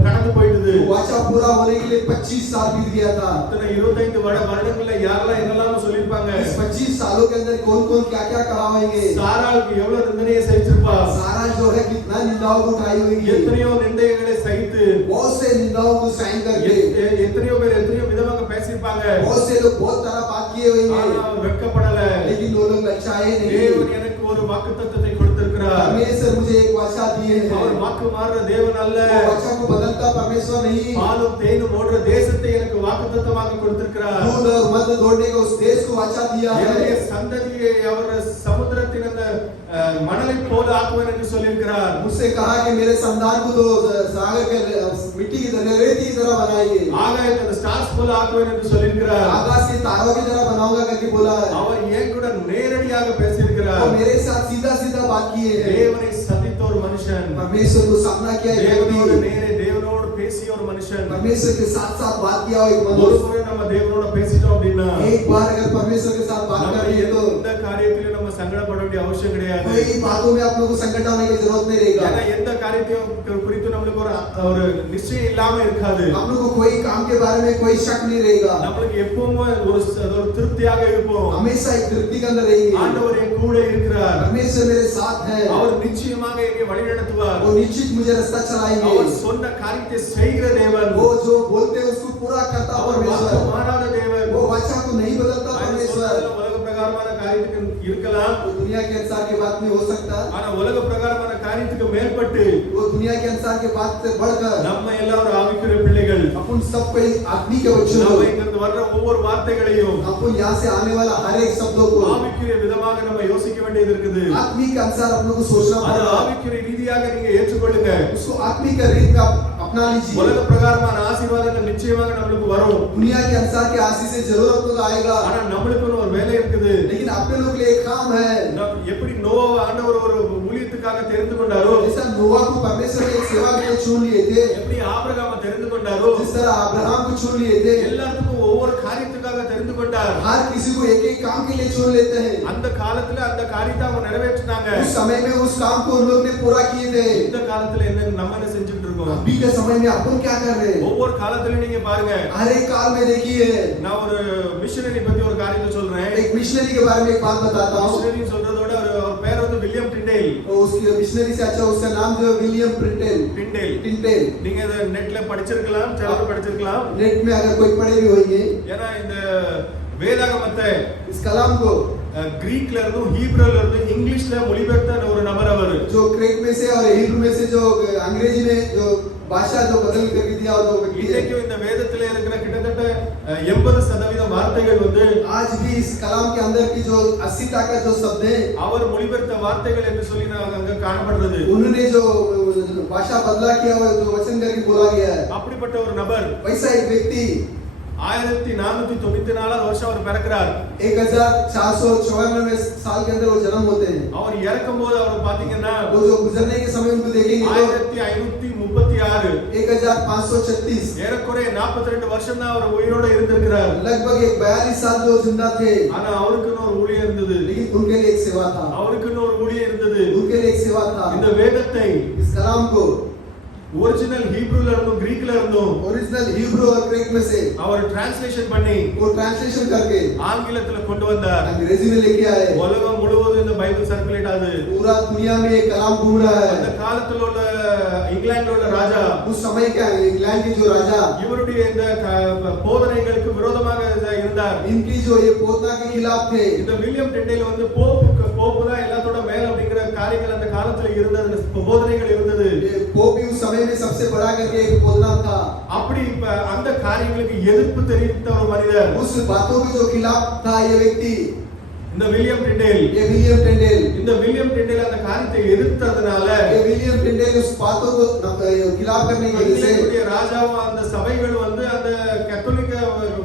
கடந்து போயிடுது. वो वाचा पूरा होने के लिए 25 साल बीत गया था। இத்தனை 25 வருடங்கள்ல யாரெல்லாம் என்னெல்லாம் சொல்லிருப்பாங்க? इस 25 सालों के अंदर कौन कौन क्या क्या कहा होंगे? சாராளுக்கு எவ்வளவு நிந்தனையை சகிச்சிருப்பா? सारा जो है कितना निंदाओं को उठाई होगी, எத்தனையோ நிந்தைகளை சகித்து बहुत से निंदाओं को सहन करके எத்தனையோ பேர் எத்தனையோ விதமாக பேசியிருப்பாங்க. बहुत से लोग बहुत तरह बात किए ஆனா होंगे, அவர் வெட்கப்படல. लेकिन वो लोग लज्जाए नहीं। தேவன் எனக்கு ஒரு வாக்குத்தத்தத்தை கொடுத்திருக்கிறார். परमेश्वर मुझे एक वाचा दिए அவர் हैं। வாக்கு மாறுற தேவன் அல்ல. वो वाचा को बदलता परमेश्वर नहीं। பாலும் தேனும் ஓடுற தேசத்தை எனக்கு வாக்குத்தத்தமாக கொடுத்திருக்கிறார். दूध और मध दौड़ने का उस देश को वाचा दिया என்னுடைய है। சந்ததியை அவர் சமுத்திரத்தின் அந்த மணலை போல ஆக்குவேன் என்று சொல்லியிருக்கிறார். मुझसे कहा कि मेरे संतान को तो सागर के मिट्टी की तरह, रेती की तरह बनाएंगे, ஆகாயத்தை அந்த ஸ்டார்ஸ் போல ஆக்குவேன் என்று சொல்லியிருக்கிறார். आकाश के तारों की तरह बनाऊंगा करके बोला है। அவர் ஏன் கூட நேரடியாக பேசியிருக்கிறார். वो मेरे साथ सीधा सीधा बात किए हैं। தேவனை சந்தித்த ஒரு மனுஷன், परमेश्वर को सामना किया एक தேவனோடு व्यक्ति, தேவனோடு பேசிய ஒரு மனுஷன். परमेश्वर के साथ साथ बात किया हुआ एक ஒரு मनुष्य। முறை நம்ம தேவனோட பேசிட்டோம் அப்படின்னா एक बार अगर परमेश्वर के साथ बात நம்ம कर रही है तो எந்த காரியத்திலும் நம்ம சங்கடப்பட வேண்டிய அவசியம் கிடையாது. कोई बातों में आप लोगों को संकट आने की जरूरत नहीं ஏன்னா रहेगा। எந்த காரியத்தையும் குறித்து நம்மளுக்கு ஒரு நிச்சயம் இல்லாம இருக்காது. आप लोगों को कोई काम के बारे में कोई शक नहीं रहेगा। நம்மளுக்கு எப்பவும் ஒரு திருப்தியாக இருப்போம். हमेशा एक तृप्ति के अंदर रहेंगे। ஆண்டவர் என் கூட இருக்கிறார். परमेश्वर मेरे साथ है, அவர் நிச்சயமாக என்னை வழிநடத்துவார். वो निश्चित मुझे रास्ता चलाएंगे। அவர் சொன்ன காரியத்தை செய்கிற தேவன். वो जो बोलते हैं उसको पूरा करता அவர் வாக்கு परमेश्वर। மாறாத தேவன். वो वाचा को नहीं बदलता परमेश्वर। உலக பிரகாரமான காரியத்துக்கு இருக்கலாம், वो दुनिया के अनुसार की बात नहीं हो सकता, ஆனா உலக பிரகாரமான காரியத்துக்கு மேற்பட்டு वो दुनिया के अनुसार की बात से बढ़कर நம்ம எல்லாரும் ஆவிக்குரிய பிள்ளைகள். अपन सब कोई आदमी के बच्चों நம்ம को, இங்கிருந்து வர்ற ஒவ்வொரு வார்த்தைகளையும் अपन यहाँ से आने वाला हर एक शब्दों को ஆவிக்குரிய விதமாக நம்ம யோசிக்க வேண்டியது இருக்குது. आत्मिक के अनुसार अपने को सोचना அது पड़ेगा। ஆவிக்குரிய ரீதியாக நீங்க ஏற்றுக்கொள்ளுங்க. उसको आत्मिक रीत में अपने अपना लीजिए। உலக பிரகாரமான ஆசீர்வாதங்கள் நிச்சயமாக நமக்கு வரும். दुनिया के अनुसार की आशीष से जरूरत तो आएगा, ஆனா நம்மளுக்கு ஒரு வேலை இருக்குது. लेकिन अपने लोग के लिए एक काम है। எப்படி நோவா ஆண்டவர் ஒரு ஊழியத்துக்காக தெரிந்து கொண்டாரோ, जैसा नोवा को परमेश्वर ने एक सेवा के लिए चुन लिए थे, எப்படி ஆபிரகாமை தெரிந்து கொண்டாரோ, जिस तरह अब्राहम को चुन लिए थे, எல்லாத்துக்கும் ஒவ்வொரு காரியத்துக்காக தெரிந்து கொண்டார். हर किसी को एक एक काम के लिए चुन लेते हैं। அந்த காலத்துல அந்த காரியத்தை அவங்க நிறைவேற்றினாங்க. उस समय में उस काम को उन लोग ने पूरा किए थे। இந்த காலத்துல நம்ம என்ன செஞ்சுட்டு இருக்கோம்? अभी के समय में अपन क्या कर रहे हैं? ஒவ்வொரு காலத்துலயும் நீங்க பாருங்க. हर एक काल में देखिए, நான் ஒரு மிஷனரி பத்தி ஒரு காரியத்தை சொல்றேன். एक मिशनरी के बारे में एक बात बताता हूँ। மிஷனரி சொல்றதோட அவர் பேர் வந்து வில்லியம் டிண்டேல். उसकी मिशनरी से अच्छा उसका नाम जो विलियम प्रिंटेल। டிண்டேல் நீங்க இத நெட்ல படிச்சிருக்கலாம், சிலர் படிச்சிருக்கலாம். नेट में अगर कोई पढ़े भी होंगे, ஏன்னா இந்த வேதாகமத்தை इस कलाम को கிரீக்ல இருந்தும் ஹீப்ரூல இருந்தும் இங்கிலீஷ்ல மொழிபெயர்த்த ஒரு நபர் அவர். जो ग्रीक में से और हिब्रू में से जो अंग्रेजी में जो भाषा जो बदल करके दिया वो व्यक्ति है। இன்னைக்கு இந்த வேதத்திலே இருக்கிற கிட்டத்தட்ட 80% வார்த்தைகள் வந்து आज भी इस कलाम के अंदर की जो 80% जो शब्द है, அவர் மொழிபெயர்த்த வார்த்தைகள் என்று சொல்லி அங்க காணப்படுறது. उन्होंने जो भाषा बदला किया हुआ जो वचन करके बोला गया है, அப்படிப்பட்ட ஒரு நபர் वैसा एक व्यक्ति 1494 வருஷம் அவர் பிறக்கிறார். 1494 साल के अंदर वो जन्म होते हैं। அவர் இறக்கும்போது அவர் பாத்தீங்கன்னா वो जो गुजरने के समय उनको देखेंगे तो 1536 1536 ஏறக்குறைய 42 வருஷம் தான் அவர் உயிரோட இருந்திருக்கிறார். लगभग एक 42 साल जो जिंदा थे, ஆனா அவருக்குன்னு ஒரு ஊழியம் இருந்தது. लेकिन उनके लिए एक सेवा था, அவருக்குன்னு ஒரு ஊழியம் இருந்தது. उनके लिए एक सेवा था। இந்த வேதத்தை इस कलाम को ஒரிஜினல் ஹீப்ரூல இருந்தும் கிரீக்ல இருந்தும் ओरिजिनल हिब्रू और ग्रीक में से அவர் டிரான்ஸ்லேஷன் பண்ணி वो ट्रांसलेशन करके ஆங்கிலத்துல கொண்டு வந்தார். अंग्रेजी में लेके आए। உலகம் முழுவதும் இந்த பைபிள் சர்க்குலேட் ஆகுது. पूरा दुनिया में ये कलाम घूम रहा அந்த है। காலத்துல உள்ள இங்கிலாந்துல உள்ள ராஜா उस समय का इंग्लैंड के जो राजा இவருடைய இந்த போதனைகளுக்கு விரோதமாக இருந்தார். इनकी जो ये पोतना के खिलाफ थे। இந்த வில்லியம் டிண்டேல் வந்து போப்பு தான் எல்லாத்தோட மேல அப்படிங்கிற காரியங்கள் அந்த காலத்துல இருந்தது, போதனைகள் இருந்தது. पोप भी उस समय में सबसे बड़ा करके एक पोतना था। அப்படி அந்த காரியங்களுக்கு எதிர்ப்பு தெரிவித்த ஒரு மனிதர் उस बातों के जो खिलाफ था ये व्यक्ति, இந்த வில்லியம் டிண்டேல். ये विलियम टेंडेल। இந்த வில்லியம் டிண்டேல் அந்த காரியத்தை எதிர்த்ததனால ये विलियम टेंडेल उस बातों को खिलाफ करने की वजह से இங்கிலாந்துடைய ராஜாவும் அந்த சபைகள் வந்து அந்த கத்தோலிக்க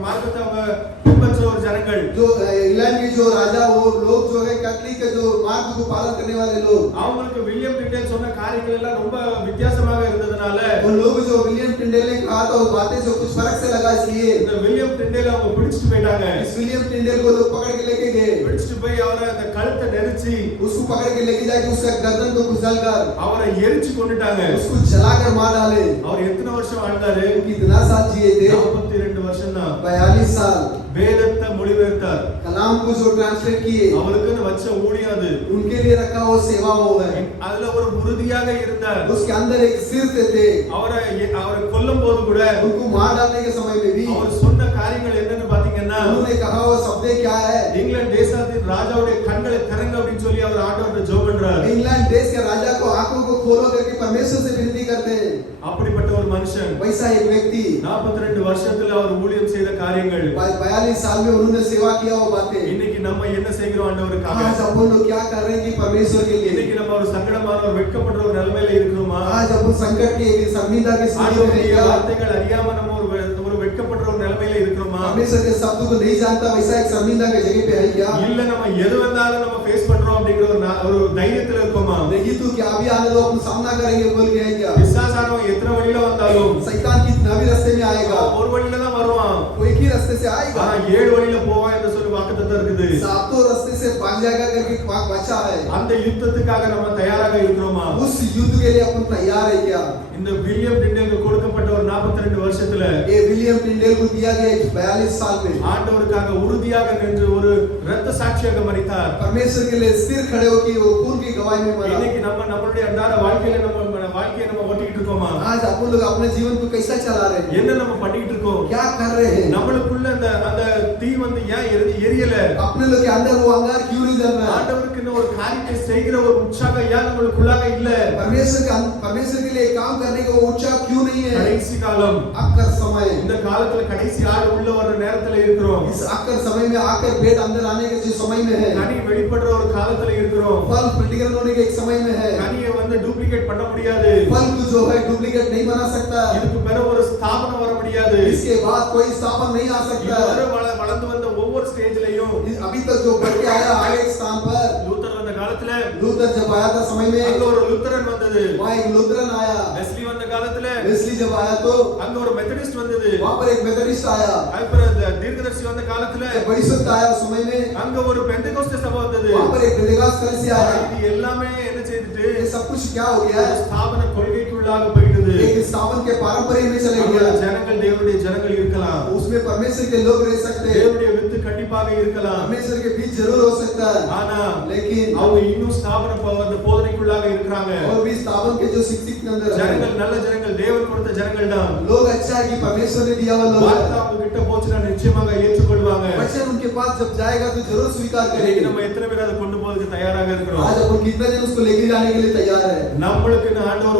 மார்க்கத்தை அவங்க பின்பற்ற ஒரு ஜனங்கள், जो इंग्लैंड के जो राजा वो लोग जो है कैथोलिक के जो मार्ग को पालन करने वाले लोग, அவங்களுக்கு வில்லியம் டிண்டேல் சொன்ன காரியங்கள் எல்லாம் ரொம்ப வித்தியாசமாக இருந்ததனால उन लोग जो विलियम टेंडेल ने कहा था वो बातें जो कुछ फर्क से लगा, इसलिए இந்த வில்லியம் டிண்டேல் அவங்க பிடிச்சிட்டு போயிட்டாங்க. इस विलियम टेंडेल को लोग पकड़ के लेके गए। பிடிச்சிட்டு போய் அவரை அந்த கழுத்தை நெரிச்சு उसको पकड़ के लेके जाके उसका गर्दन को कुचल कर அவரை எரிச்சு கொண்டுட்டாங்க. उसको जलाकर मार डाले। அவர் எத்தனை வருஷம் வாழ்ந்தாரு? कितना साल जिए थे? 42 வருஷம் தான். 42 साल। வேதத்தை மொழிபெயர்த்தார். कलाम को जो ट्रांसलेट किए, அவருக்குன்னு வச்ச ஊழியம் அது. उनके लिए रखा वो सेवा वो है। அதுல ஒரு உறுதியாக இருந்தார். उसके अंदर एक सिर थे। அவரை கொல்லும் போது கூட उनको मार डालने के समय में भी அவர் சொன்ன காரியங்கள் என்னன்னு பாத்தீங்கன்னா, उन्होंने कहा वो शब्द क्या है? இங்கிலாந்து தேசத்தின் ராஜாவுடைய கண்களை திறங்க அப்படின்னு சொல்லி அவர் ஆண்டவர்கிட்ட ஜெபம் பண்றார். इंग्लैंड देश के राजा को आंखों को खोलो करके परमेश्वर से विनती करते हैं। அப்படிப்பட்ட ஒரு மனுஷன் वैसा एक व्यक्ति 42 வருஷத்துல அவர் ஊழியம் செய்த காரியங்கள், 42 साल में उन्होंने सेवा किया वो बातें। இன்னைக்கு நம்ம என்ன செய்கிறோம் ஆண்டவருக்காக? आज अपन लोग क्या कर रहे हैं कि परमेश्वर के लिए? இன்னைக்கு நம்ம ஒரு சங்கடமான ஒரு வெட்கப்படுற ஒரு நிலைமையில இருக்கிறோமா? आज अपन संकट के एक संविदा के स्थिति में है ஆண்டவருடைய क्या? வார்த்தைகள் அறியாம நம்ம ஒரு வெட்கப்படுற ஒரு நிலைமையில இருக்கிறோமா? परमेश्वर के शब्द को नहीं जानता वैसा एक संविदा के जगह पे है क्या? இல்ல நம்ம எது வந்தாலும் நம்ம ஃபேஸ் பண்றோம் அப்படிங்கிற ஒரு தைரியத்துல இருக்கோமா? नहीं तो क्या भी आने दो अपन सामना करेंगे बोल के है क्या? பிசாசானவன் எத்தனை வழியில வந்தாலும் शैतान कितना भी रास्ते में आएगा, ஒரு வழியில தான் வருவான். कोई एक ही रास्ते से आएगा। ஆனா 7 வழியில போவான் என்று சொல்லி வாக்குத்தத்தம் இருக்குது. सातों रास्ते से भाग जाएगा करके वाक बचा है। அந்த யுத்தத்துக்காக நம்ம தயாராக இருக்கிறோமா? उस युद्ध के लिए अपन तैयार है क्या? இந்த வில்லியம் டிண்டேலுக்கு கொடுக்கப்பட்ட ஒரு 42 வருஷத்துல ये विलियम टिंडेल को दिया गया 42 साल में ஆண்டவருக்காக உறுதியாக நின்று ஒரு இரத்த சாட்சியாக மரித்தார். परमेश्वर के लिए सिर खड़े होकर वो खून की गवाही में मरा। இன்னைக்கு நம்மளுடைய அன்றாட வாழ்க்கையில நம்ம வாழ்க்கையை நம்ம ஓட்டிட்டு இருக்கோமா? आज अपन लोग अपने जीवन को कैसा चला रहे हैं? என்ன நம்ம பண்ணிட்டு இருக்கோம்? क्या कर रहे हैं? நம்மளுக்குள்ள அந்த தீ வந்து ஏன் எரியல? अपने लोग के अंदर वो अंगार क्यों नहीं जल रहा है? ஆண்டவருக்கு இன்னும் ஒரு காரியத்தை செய்கிற ஒரு உற்சாகம் ஏன் உங்களுக்குள்ளாக இல்ல? परमेश्वर के लिए काम करने का वो उत्साह क्यों नहीं है? கடைசி காலம், आकर समय, இந்த காலத்துல கடைசி ஆடு உள்ள வர நேரத்துல இருக்கிறோம். इस आकर समय में आकर पेट अंदर आने के जो समय में है, கனி வெளிப்படுற ஒரு காலத்துல இருக்கிறோம். फल प्रकट होने के एक समय में है. கனியை வந்து டூப்ளிகேட் பண்ண முடியாது. फल को जो है डुप्लीकेट नहीं बना सकता. இதுக்கு பிறகு ஒரு ஸ்தாபனம் வர முடியாது. इसके बाद कोई स्थापन नहीं आ सकता. இதுவரை வளர்ந்து வந்த ஒவ்வொரு ஸ்டேஜ்லயும் अभी तक जो बढ़ के आया हर एक स्थान पर, லூத்தர் வந்த காலத்துல लूथर जब आया था समय में, அங்க ஒரு லூத்தரன் வந்தது. वहाँ एक लूथरन आया. வெஸ்லி வந்த காலத்துல वेस्ली जब आया तो அங்க ஒரு மெத்தடிஸ்ட் வந்தது. वहाँ पर एक मेथडिस्ट आया. அப்புறம் தீர்க்கதரிசி வந்த காலத்துல परिशुद्ध आया समय में, அங்க ஒரு பெந்தெகோஸ்தே சபை வந்தது. वहाँ पर एक पेंटेकोस्ट कलीसिया आया. இது எல்லாமே என்ன செய்துட்டு ये सब कुछ क्या हो गया? ஸ்தாபன கொள்கைக்குள்ளாக போயிடுது. एक स्थापन के पारंपरिक में चले அங்க गया. ஜனங்கள் தேவனுடைய ஜனங்கள் இருக்கலாம். उसमें परमेश्वर के लोग रह सकते हैं. தேவனுடைய வித்து கண்டிப்பாக இருக்கலாம். परमेश्वर के बीच जरूर हो सकता है. ஆனா लेकिन அவங்க இன்னும் ஸ்தாபன அந்த போதனைக்குள்ளாக இருக்காங்க. और भी स्थापन के जो शिक्षित के अंदर है. ஜனங்கள் நல்ல ஜனங்கள், தேவன் கொடுத்த ஜனங்கள் தான். लोग अच्छा है कि परमेश्वर ने दिया हुआ लोग வார்த்தை அவங்க கிட்ட போச்சுன்னா நிச்சயமாக ஏற்றுக்கொள்வாங்க. वचन उनके पास जब जाएगा तो जरूर स्वीकार இன்னைக்கு करेंगे. நம்ம எத்தனை பேர் அதை கொண்டு போறதுக்கு தயாராக இருக்கிறோம்? आज अपन कितना जन उसको लेके जाने के लिए तैयार है? நம்மளுக்கு ஆண்டவர்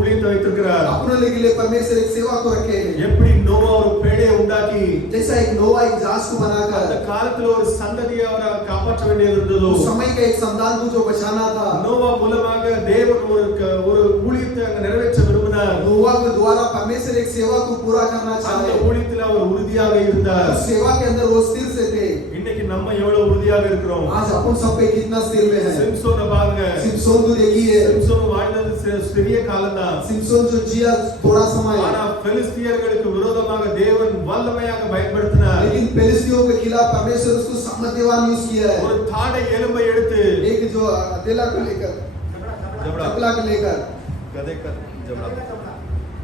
ஊழியத்தை வைத்திருக்கிறார். अपने के लिए परमेश्वर एक सेवा को रखे हैं. எப்படி நோவா ஒரு பேழையை உண்டாக்கி जैसा एक नोवा एक जहाज को அந்த बनाकर காலத்துல ஒரு சந்ததியை அவர் காப்பாற்ற வேண்டியது இருந்ததோ, उस समय का एक संतान को जो बचाना था, நோவா மூலமாக தேவன் ஒரு ஊழியத்தை அங்க நிறைவேற்ற விரும்பினார். नोवा के द्वारा परमेश्वर एक सेवा को पूरा करना அந்த चाहे. ஊழியத்தில் அவர் உறுதியாக இருந்தார். उस सेवा के अंदर वो स्थिर से थे. இன்னைக்கு நம்ம எவ்வளவு உறுதியாக இருக்கிறோம்? आज अपन सब पे कितना स्थिर में है. சிம்சோனை பாருங்க. सिमसोन को देखिए. சிம்சோன் வாழ்ந்தது சிறிய காலம்தான். सिमसोन जो जिया थोड़ा समय, ஆனா பெலிஸ்தியர்களுக்கு விரோதமாக தேவன் வல்லமையாக பயன்படுத்தினார். लेकिन फिलिस्तीयों के खिलाफ परमेश्वर उसको सामर्थ्यवान यूज किया है. ஒரு தாடை எலும்பை எடுத்து एक जो हथेला को लेकर, जबड़ा चपला को लेकर, கதை ஜபடா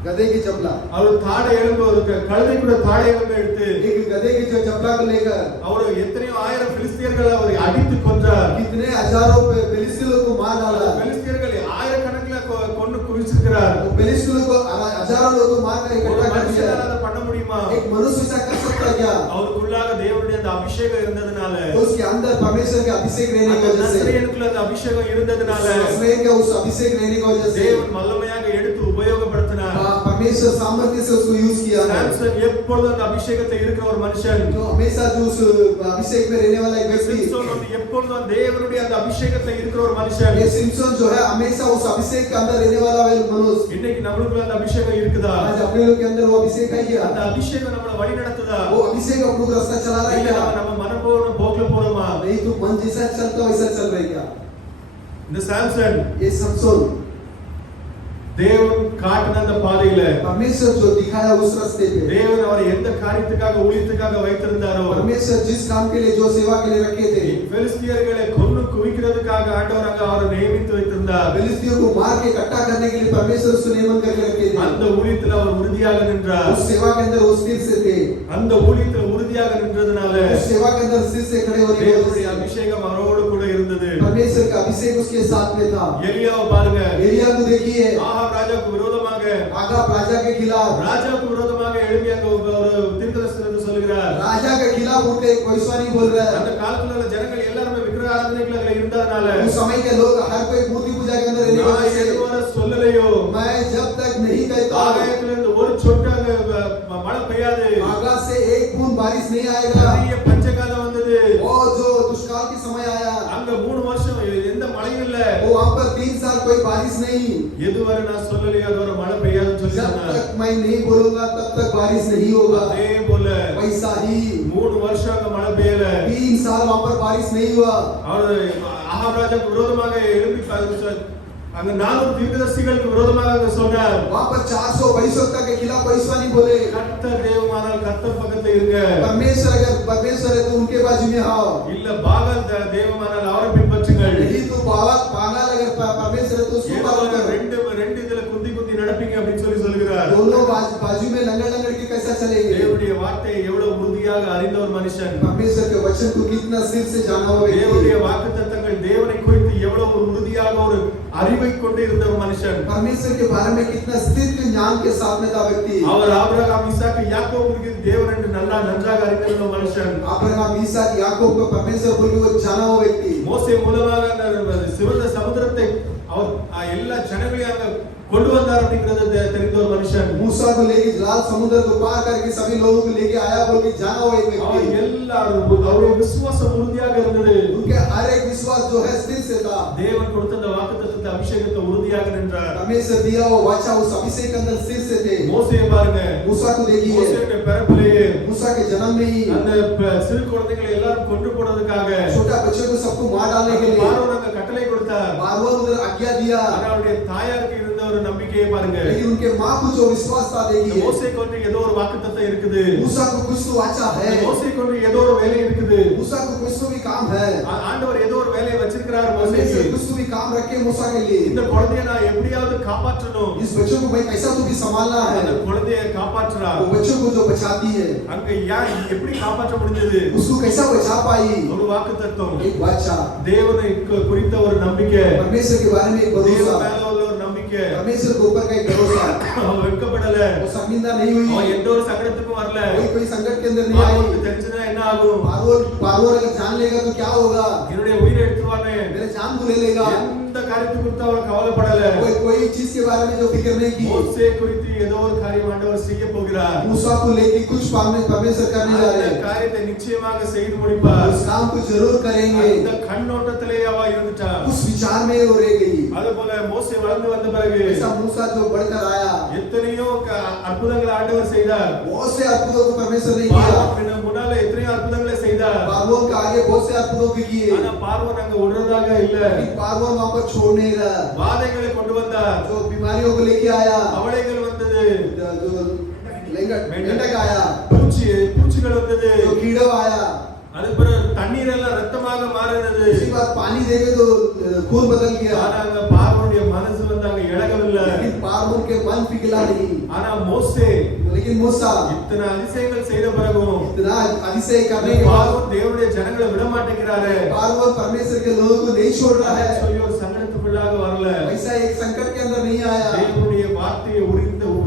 गधे की चपला, அவர் தாடை எலும்பு ஒரு கழுதை கூட தாடை எலும்பை எடுத்து एक गधे की जो चपला को लेकर அவர் எத்தனையோ ஆயிரம் பிலிஸ்தியர்களை அவரை அடித்து கொன்றார். कितने हजारों फिलिस्तीयों को मार डाला. பிலிஸ்தியர்கள் ஆயிரக்கணக்கில் கொண்டு குவிச்சிருக்கிறார். तो फिलिस्तीयों को हजारों लोगों को मार कर ஒரு इकट्ठा कर दिया. மனுஷனால அதை பண்ண முடியுமா? एक मनुष्य ऐसा कर सकता क्या? அவருக்குள்ளாக தேவனுடைய அந்த அபிஷேகம் இருந்ததனால, तो उसके अंदर परमेश्वर के अभिषेक रहने की அந்த वजह से, நசரேயனுக்குள்ள அந்த அபிஷேகம் இருந்ததனால नसरेन के उस अभिषेक रहने की वजह से தேவன் வல்லமையாக எடுத்து உபயோகப்படுத்தினார். परमेश्वर सामर्थ्य से उसको यूज किया है. சாம்சன் எப்பொழுதும் அந்த அபிஷேகத்தை இருக்கிற ஒரு மனுஷன். जो हमेशा जो उस अभिषेक में रहने वाला एक व्यक्ति, சிம்சோன் வந்து எப்பொழுதும் தேவனுடைய அந்த அபிஷேகத்துல இருக்கிற ஒரு மனுஷன். ये सिमसोन जो है हमेशा उस अभिषेक के अंदर रहने वाला मनुष्य. இன்னைக்கு நம்மளுக்குள்ள அந்த அபிஷேகம் இருக்குதா? आज अपने लोग के अंदर वो अभिषेक है क्या? அந்த அபிஷேகம் நம்மள வழி நடத்துதா? वो अभिषेक अपने को रास्ता चला रहा है இல்ல क्या? நம்ம மனப்பூர்வ போக்குல போறோமா? नहीं तो मन जैसा चलता वैसा चल रहा है क्या? இந்த சாம்சன் ये समसोन தேவன் காட்டின அந்த பாதையில परमेश्वर जो दिखाया उस रास्ते पे, தேவன் அவரை எந்த காரியத்துக்காக ஊழியத்துக்காக வைத்திருந்தாரோ, परमेश्वर जिस काम के लिए जो सेवा के लिए रखे थे, பெலிஸ்தியர்களை கொன்னு குவிக்கிறதுக்காக ஆண்டவர் அங்க அவரை நியமித்து வைத்திருந்தார். फिलिस्तीयों को मार के इकट्ठा करने के लिए परमेश्वर उसको नियमन करके रखे थे. அந்த ஊழியத்துல அவர் उறுதியாக நின்றார். उस सेवा के अंदर वो स्थिर से थे. அந்த ஊழியத்துல உறுதியாக நின்றதனால उस सेवा के अंदर स्थिर से खड़े होने की தேவனுடைய वजह से அபிஷேகம் அவரோடு கூட இருந்தது. परमेश्वर का अभिषेक उसके साथ में था. எலியாவை பாருங்க. एलिया को देखिए, ஆகாப் ராஜாவுக்கு விரோதமாக, आगाब राजा के खिलाफ, ராஜாவுக்கு விரோதமாக எழும்பி அங்க ஒரு தீர்க்கதரிசனத்தை சொல்கிறார். राजा के खिलाफ उठकर एक भविष्यवाणी बोल रहा அந்த है. காலத்துல உள்ள ஜனங்கள் எல்லாரும் விக்கிரக ஆராதனைக்குள்ள இருந்ததனால उस समय के लोग हर कोई मूर्ति पूजा के अंदर रहने நான் वाले थे. எதுவரை சொல்லலையோ, मैं जब तक नहीं कहता ஆகாயத்துல இருந்து ஒரு சொட்டு அங்க மழை பெய்யாது. आकाश से एक बूंद बारिश नहीं आएगा. பெரிய பஞ்சகாலம் வந்தது. और जो दुष्काल के समय आया, அங்க 3 வருஷம் எந்த மழையும் இல்ல. वो वहां पर 3 साल कोई बारिश नहीं. எதுவரை நான் சொல்லலையோ அதுவரை மழை பெய்யாதுன்னு சொல்லி जब சொன்னார். तक मैं नहीं बोलूंगा तब तक बारिश नहीं होगा. அதே போல वैसा ही 3 வருஷம் அங்க மழை பெய்யல. 3 साल वहां पर बारिश नहीं हुआ. அவர் ஆகாப் ராஜாவுக்கு விரோதமாக எழும்பி அங்க 400 தீர்க்கதரிசிகளுக்கு விரோதமாக அங்க சொன்னார். वहां पर 400 भविष्यवक्ता के खिलाफ भविष्यवाणी बोले. கர்த்தர் தேவமானால் கர்த்தர் பக்கத்துல இருங்க. परमेश्वर अगर परमेश्वर है तो उनके बाजू में आओ. இல்ல பாகால் தேவமானால் அவரை பின்பற்றுங்கள். नहीं तो पागल अगर परमेश्वर है तो उसको फॉलो करो. ரெண்டு இதுல குந்தி நடப்பீங்க அப்படின்னு சொல்கிறார். दोनों बाजू में लंगड़ के कैसा चलेंगे? தேவனுடைய வார்த்தையை எவ்வளவு உறுதியாக அறிந்த ஒரு மனுஷன். परमेश्वर के वचन को कितना सिर से जाना हुआ व्यक्ति. தேவனுடைய வாக்குத்தத்தங்கள் தேவனை குறித்து குறித்து எவ்வளவு ஒரு உறுதியாக ஒரு அறிவை கொண்டு இருந்த ஒரு மனுஷன். परमेश्वर के बारे में कितना स्थिर ज्ञान के साथ में था व्यक्ति. அவர் ஆபிரகாம் ஈசாக்கு யாக்கோபுக்கு தேவன் என்று நன்றாக அறிந்திருந்த மனுஷன். अब्राहम ईसाक याकूब को परमेश्वर बोल के वो जाना हुआ व्यक्ति. மோசே மூலமாக அந்த சிவந்த சமுத்திரத்தை அவர் எல்லா ஜனங்களையும் அங்க கொண்டு வந்தார் அப்படிங்கிறது தெரிந்த ஒரு மனுஷன். मूसा को लेके लाल समुद्र को पार करके सभी लोगों को लेके आया बोल के जाना हुआ एक व्यक्ति. எல்லாரும் அவருடைய விசுவாசம் உறுதியாக இருந்தது. उनके हर एक विश्वास जो है स्थिर से था. தேவன் கொடுத்த அந்த வாக்குத்தத்தத்தை அபிஷேகத்தை உறுதியாக நின்றார். परमेश्वर दिया वो वाचा उस अभिषेक के अंदर स्थिर से थे. மோசே பாருங்க, मूसा को देखिए, மோசேயுடைய பிறப்பிலேயே मूसा के जन्म में ही அந்த சிறு குழந்தைகளை எல்லாரும் கொண்டு போறதுக்காக छोटा बच्चों को सबको मार डालने के लिए பார்வோன் அங்க கட்டளை கொடுத்தார். बारवां उधर आज्ञा दिया. அவருடைய தாயாருக்கு இருந்த ஒரு நம்பிக்கையை பாருங்க. लेकिन उनके माँ को जो विश्वास था देखिए, மோசே கொண்டு ஏதோ ஒரு வாக்குத்தத்தம் இருக்குது. मूसा को कुछ तो वाचा है, மோசே கொண்டு ஏதோ ஒரு வேலை இருக்குது. मूसा को कुछ तो भी काम है. ஆண்டவர் ஏதோ ஒரு வேலையை வச்சிருக்கிறார் परमेश्वर மோசேக்கு. कुछ तो भी काम रखे मूसा के लिए. இந்த குழந்தையை நான் எப்படியாவது காப்பாற்றணும். इस बच्चों को भाई कैसा तो भी संभालना है. அந்த குழந்தையை காப்பாற்றுறா. वो बच्चों को जो बचाती है, அங்க யார் எப்படி காப்பாற்ற முடிஞ்சது? उसको कैसा बचा पाई? ஒரு வாக்குத்தத்தம், एक वाचा, தேவனை குறித்த ஒரு நம்பிக்கை, परमेश्वर के बारे में एक தேவன் भरोसा, மேல உள்ள ஒரு நம்பிக்கை. परमेश्वर के ऊपर का एक भरोसा. அவன் வெட்கப்படல. वो शर्मिंदा नहीं हुई, அவன் எந்த ஒரு சங்கடத்துக்கும் வரல. कोई संकट के अंदर नहीं आई. பார்வோனுக்கு தெரிஞ்சுனா என்ன ஆகும்? पार्वोर अगर जान लेगा तो क्या होगा? என்னுடைய உயிரை எடுத்துவானே. मेरे जान को ले लेगा. எந்த காரியத்தை குறித்து அவன் கவலைப்படல. कोई चीज के बारे में जो फिक्र नहीं की. மோசே குறித்து ஏதோ ஒரு காரியம் ஆண்டவர் செய்ய போகிறார். मूसा को लेके कुछ परमेश्वर करने जा रहे அந்த हैं. காரியத்தை நிச்சயமாக செய்து முடிப்பார். उस काम को जरूर करेंगे. அந்த கண்ணோட்டத்திலே அவ இருந்துட்டா. उस विचार में वो रह गई. அதுபோல மோசே வளர்ந்து வந்த பிறகு ऐसा मूसा जो बढ़कर आया, எத்தனையோ அற்புதங்களை ஆண்டவர் செய்தார். बहुत से अद्भुतों को परमेश्वर ने किया. பார்வோனுக்கு முன்னால எத்தனையோ அற்புதங்களை செய்தார். पार्वोन के आगे बहुत से अद्भुतों को किए. ஆனா பார்வோன் அங்க விடுறதாக இல்ல. पार्वोन वहां पर छोड़ नहीं रहा. வாதைகளை கொண்டு வந்தார். जो बीमारियों को लेके आया, அவளைகள் वंदது. जो मेंढक आया, பூச்சிகள் வந்தது. जो कीड़ा आया, அதுக்கு பிறகு தண்ணீர் எல்லாம் ரத்தமாக மாறினது. उसी बात पानी देके तो खून बदल गया. ஆனா அங்க பார்வோனுடைய மனசு வந்து அங்க இழகவில்லை. लेकिन पार्वोन के मन पिघला नहीं. ஆனா மோசே लेकिन मूसा இத்தனை அதிசயங்கள் செய்த பிறகும் इतना अतिशय करने के बाद பார்வோன் தேவனுடைய ஜனங்களை விட மாட்டேங்கிறாரு. पार्वोन परमेश्वर के लोगों को नहीं छोड़ रहा है. சொல்லி ஒரு சங்கடத்துக்குள்ளாக வரல. ऐसा एक संकट के अंदर नहीं आया. தேவனுடைய வார்த்தையை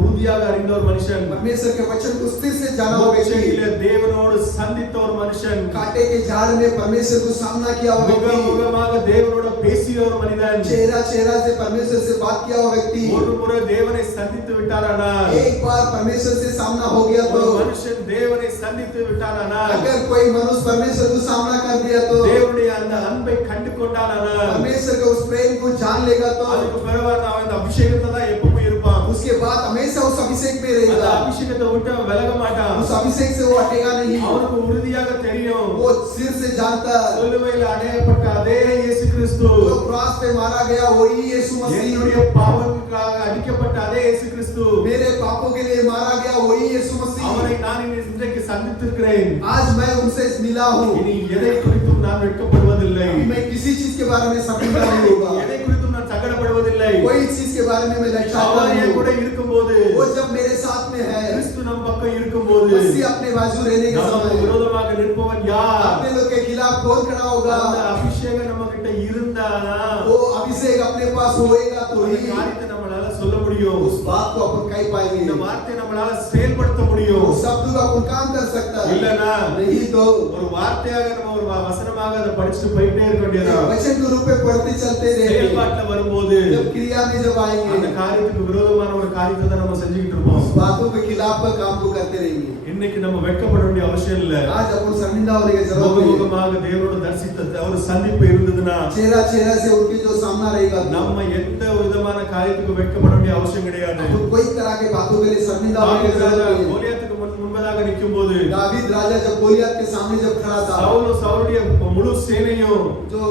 உறுதியாக அறிந்த ஒரு மனுஷன், परमेश्वर के वचन को स्थिर से जाना हुआ व्यक्ति, மோட்சையிலே தேவனோடு சந்தித்த ஒரு மனுஷன், कांटे के झाड़ में परमेश्वर को सामना किया हुआ व्यक्ति, முகமாக தேவனோட பேசிய ஒரு மனிதன், चेहरा से परमेश्वर से बात किया हुआ व्यक्ति, ஒரு முறை தேவனை சந்தித்து விட்டாரானால், एक बार परमेश्वर से सामना हो गया तो, ஒரு மனுஷன் தேவனை சந்தித்து விட்டாரானால், अगर कोई मनुष्य परमेश्वर को सामना कर दिया तो, தேவனுடைய அந்த அன்பை கண்டு கொண்டானால், परमेश्वर के उस प्रेम को जान लेगा तो, அதுக்கு பிறகு அவன் அந்த அபிஷேகத்தை தான் எப்பவும் இருப்பான். उसके बाद हमेशा उस अभिषेक में அந்த रहेगा. அபிஷேகத்தை விட்டு அவன் விலக மாட்டான். उस अभिषेक से वो हटेगा नहीं. அவனுக்கு உறுதியாக தெரியும், वो सिर से जानता है, சிலுவையில் அடையப்பட்ட அதே இயேசு கிறிஸ்து, जो क्रॉस पे मारा गया वही यीशु मसीह, என்னுடைய பாவங்களுக்காக அடிக்கப்பட்ட அதே இயேசு கிறிஸ்து, मेरे पापों के लिए मारा गया वही यीशु मसीह, அவனை நான் இன்றைக்கு சந்தித்திருக்கிறேன். आज मैं उनसे मिला हूँ. இனி எதை குறித்தும் நான் வெட்கப்படுவதில்லை, मैं किसी चीज के बारे में शर्मिंदा नहीं होगा, எதை குறித்தும் நான் சங்கடப்படுவதில்லை. कोई चीज के बारे में मैं लज्जा அவர் नहीं என் கூட हूँ. இருக்கும்போது, वो जब मेरे साथ में है, கிறிஸ்து நம் பக்கம் இருக்கும்போது, मसीह अपने बाजू रहने के நமக்கு समय விரோதமாக நிற்பவன் யார்? अपने लोग के खिलाफ कौन खड़ा होगा? அந்த அபிஷேகம் நம்ம கிட்ட இருந்தானா वो अभिषेक अपने पास होएगा तो அந்த ही காரியத்தை நம்மளால சொல்ல முடியும். उस बात को अपन कह இந்த पाएंगे, வார்த்தையை நம்மளால செயல்படுத்த முடியும். उस शब्द को अपन काम कर सकता है. இல்லனா नहीं तो ஒரு வார்த்தையாக நம்ம ஒரு வசனமாக அதை படிச்சுட்டு போயிட்டே இருக்க வேண்டியதா. वचन के रूप में पढ़ते चलते रहेंगे. செயல்பாட்டுல வரும்போது जब क्रिया में जब அந்த आएंगे, காரியத்துக்கு விரோதமான ஒரு காரியத்தை தான் நம்ம செஞ்சுக்கிட்டு இருப்போம். उस बातों के खिलाफ का काम को करते रहेंगे. இன்னைக்கு நம்ம வெட்கப்பட வேண்டிய அவசியம் இல்ல. आज अपन शर्मिंदा होने की जरूरत नहीं है. முகமுகமாக தேவனோட தரிசித்த ஒரு சந்திப்பு இருந்ததுன்னா चेहरा से उनके जो सामना रहेगा, நம்ம எந்த விதமான காரியத்துக்கு வெட்கப்பட வேண்டிய அவசியம் கிடையாது. तो कोई तरह के बातों के लिए शर्मिंदा होने की जरूरत नहीं है. கோலியாத்துக்கு முன்பதாக நிக்கும்போது दावीद राजा जब गोलियत के सामने जब खड़ा था, சவுலுடைய முழு சேனையும் जो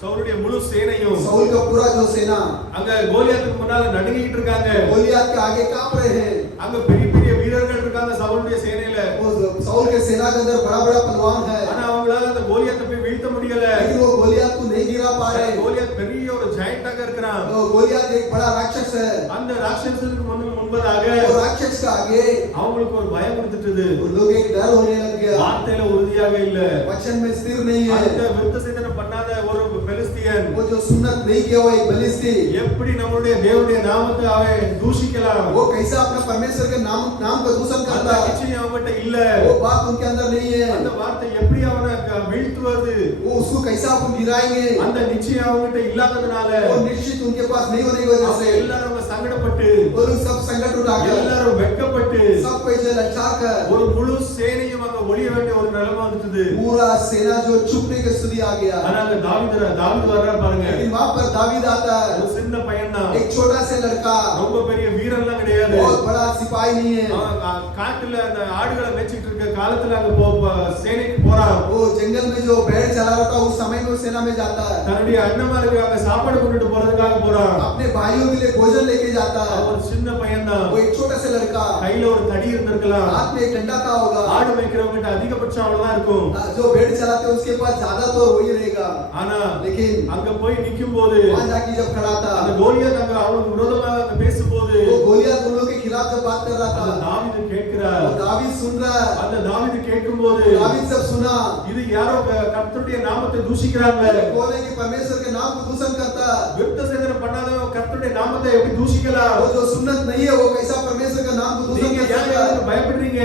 சவுலுடைய முழு சேனையும் साउल का पूरा जो सेना அங்க கோலியாத்துக்கு முன்னால நடுங்கிட்டு இருக்காங்க. गोलियत के आगे कांप रहे हैं. அங்க பெரிய பெரிய வீரர்கள் இருக்காங்க சவுலுடைய சேனையில. वो साउल के सेना के अंदर बड़ा पहलवान है, ஆனா அவங்களால அந்த கோலியாத்தை போய் வீழ்த்த முடியல. लेकिन वो गोलियत को नहीं गिरा पा रहे. கோலியாத் பெரிய ஒரு ஜெயண்டாக இருக்கிறான். तो गोलियत एक बड़ा राक्षस है. அந்த ராட்சசனுக்கு முன்பதாக वो राक्षस के आगे அவங்களுக்கு ஒரு பயம் கொடுத்துட்டது. वो लोग एक डर होने लग गया. வார்த்தையில உறுதியாக இல்ல. वचन में स्थिर नहीं है. அந்த விருத்த சேதனம் பண்ணாத ஒரு மனுஷன் वो जो सुन्नत नहीं किया हुआ एक बलिष्ठी, எப்படி நம்மளுடைய தேவனுடைய நாமத்தை அவன் தூஷிக்கலாம்? वो कैसा अपना परमेश्वर के नाम का दूषण அந்த करता है। நிச்சயம் அவன்கிட்ட இல்ல. वो बात उनके अंदर नहीं है। அந்த வார்த்தை எப்படி அவனை வீழ்த்துவது? वो उसको कैसा अपन गिराएंगे? அந்த நிச்சயம் அவன்கிட்ட இல்லாததுனால वो निश्चित उनके पास नहीं होने की वजह से எல்லாரும் அவங்க சங்கடப்பட்டு, वो लोग सब संकट उठाकर, எல்லாரும் வெட்கப்பட்டு, सब पैसे लचा कर, ஒரு முழு சேனையும் அங்க ஒளிய வேண்டிய ஒரு நிலைமை வந்துச்சு. पूरा सेना जो छुपने की स्थिति आ गया। ஆனா அந்த தாவீது வர்றாரு பாருங்க. लेकिन वहां पर दावीद आता है, ஒரு சின்ன பையன் தான், एक छोटा से लड़का, ரொம்ப பெரிய வீரன்லாம் கிடையாது. बहुत बड़ा सिपाही नहीं है। காட்டுல அந்த ஆடுகளை மேய்ச்சிட்டு இருக்க காலத்துல அங்க சேனைக்கு போறான். वो जंगल में जो भेड़ चला रहा था उस समय में सेना में जाता है। தன்னுடைய அண்ணமாருக்கு அங்க சாப்பாடு கொண்டுட்டு போறதுக்காக போறான். अपने भाइयों के लिए भोजन लेके जाता है। ஒரு சின்ன பையன் தான், वो एक छोटा से लड़का, கையில ஒரு தடி இருந்திருக்கலாம். हाथ में एक डंडा था होगा। ஆடு மேய்க்கிறவங்க கிட்ட அதிகபட்சம் அவ்வளவுதான் இருக்கும். जो भेड़ चलाते हैं उसके पास ज्यादा तो वही रहेगा। ஆனா लेकिन அங்க போய் நிக்கும் போது वहां जाके जब खड़ा था, அந்த கோலியாத் அங்க அவனுக்கு விரோதமா அங்க பேசும்போது वो गोलियत उन लोगों के खिलाफ जब बात कर रहा அந்த था, தாவீது கேட்கிறார். वो दावीद सुन रहा है। அந்த தாவீது கேட்கும்போது दावीद सब सुना, இது யாரோ கர்த்தருடைய நாமத்தை தூஷிக்கிறாங்க. बोले कि परमेश्वर के नाम को दूषण करता है। விருத்த சேதனம் பண்ணாதவன் கர்த்தருடைய நாமத்தை எப்படி தூஷிக்கலாம்? वो जो सुन्नत नहीं है वो कैसा परमेश्वर का नाम को दूषण நீங்க कर ஏன் सकता है? இதுக்கு பயப்படுறீங்க?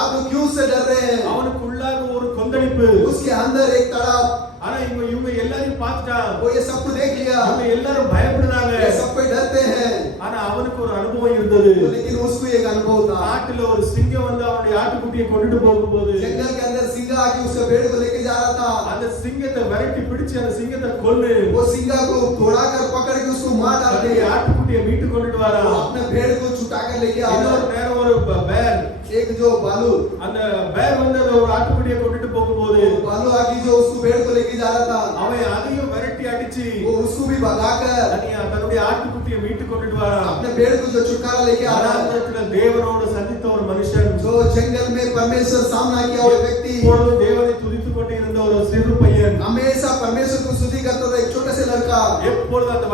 आप लोग क्यों से डर रहे हैं? அவனுக்குள்ளாக ஒரு கொந்தளிப்பு. उसके अंदर एक तड़प, ஆனா இவங்க எல்லாரையும் பார்த்துட்டான். वो ये सबको देख लिया, இவங்க எல்லாரும் பயப்படுறாங்க. ये सब कोई डरते हैं। ஆனா அவனுக்கு ஒரு அனுபவம் இருந்தது. लेकिन उसको एक अनुभव था। காட்டுல ஒரு சிங்கம் வந்து அவனுடைய ஆட்டுக்குட்டியை கொண்டுட்டு போகும்போது जंगल के अंदर सिंगा आके उसके भेड़ को लेके जा रहा था। அந்த சிங்கத்தை விரட்டி பிடிச்சு அந்த சிங்கத்தை கொன்னு वो सिंगा को दौड़ा कर पकड़ के उसको मार डालते தன்னுடைய हैं। ஆட்டுக்குட்டியை மீட்டு கொண்டுட்டு वो வரான். अपने भेड़ को छुटा कर लेके आ रहा இன்னொரு है। நேரம் ஒரு பேர், एक जो बालू, அந்த பேர் வந்து அந்த ஒரு ஆட்டுக்குட்டியை கொண்டுட்டு போகும்போது बालू आके जो उसको भेड़ को लेके जा रहा था, அவன் அதையும் விரட்டி அடிச்சு वो उसको भी भगाकर தன்னுடைய ஆட்டுக்குட்டியை மீட்டு கொண்டுட்டு வரான். अपने भेड़ को जो छुटकारा लेके आ रहा है। வனாந்தரத்துல தேவனோடு சந்தித்த ஒரு மனுஷன், जो जंगल में परमेश्वर सामना किया हुआ व्यक्ति, எப்பொழுதும் தேவனை துதித்துக் கொண்டே இருந்த ஒரு சிறு பையன், हमेशा परमेश्वर को स्तुति करता था, एक छोटे से लड़का, எப்பொழுதும் அந்த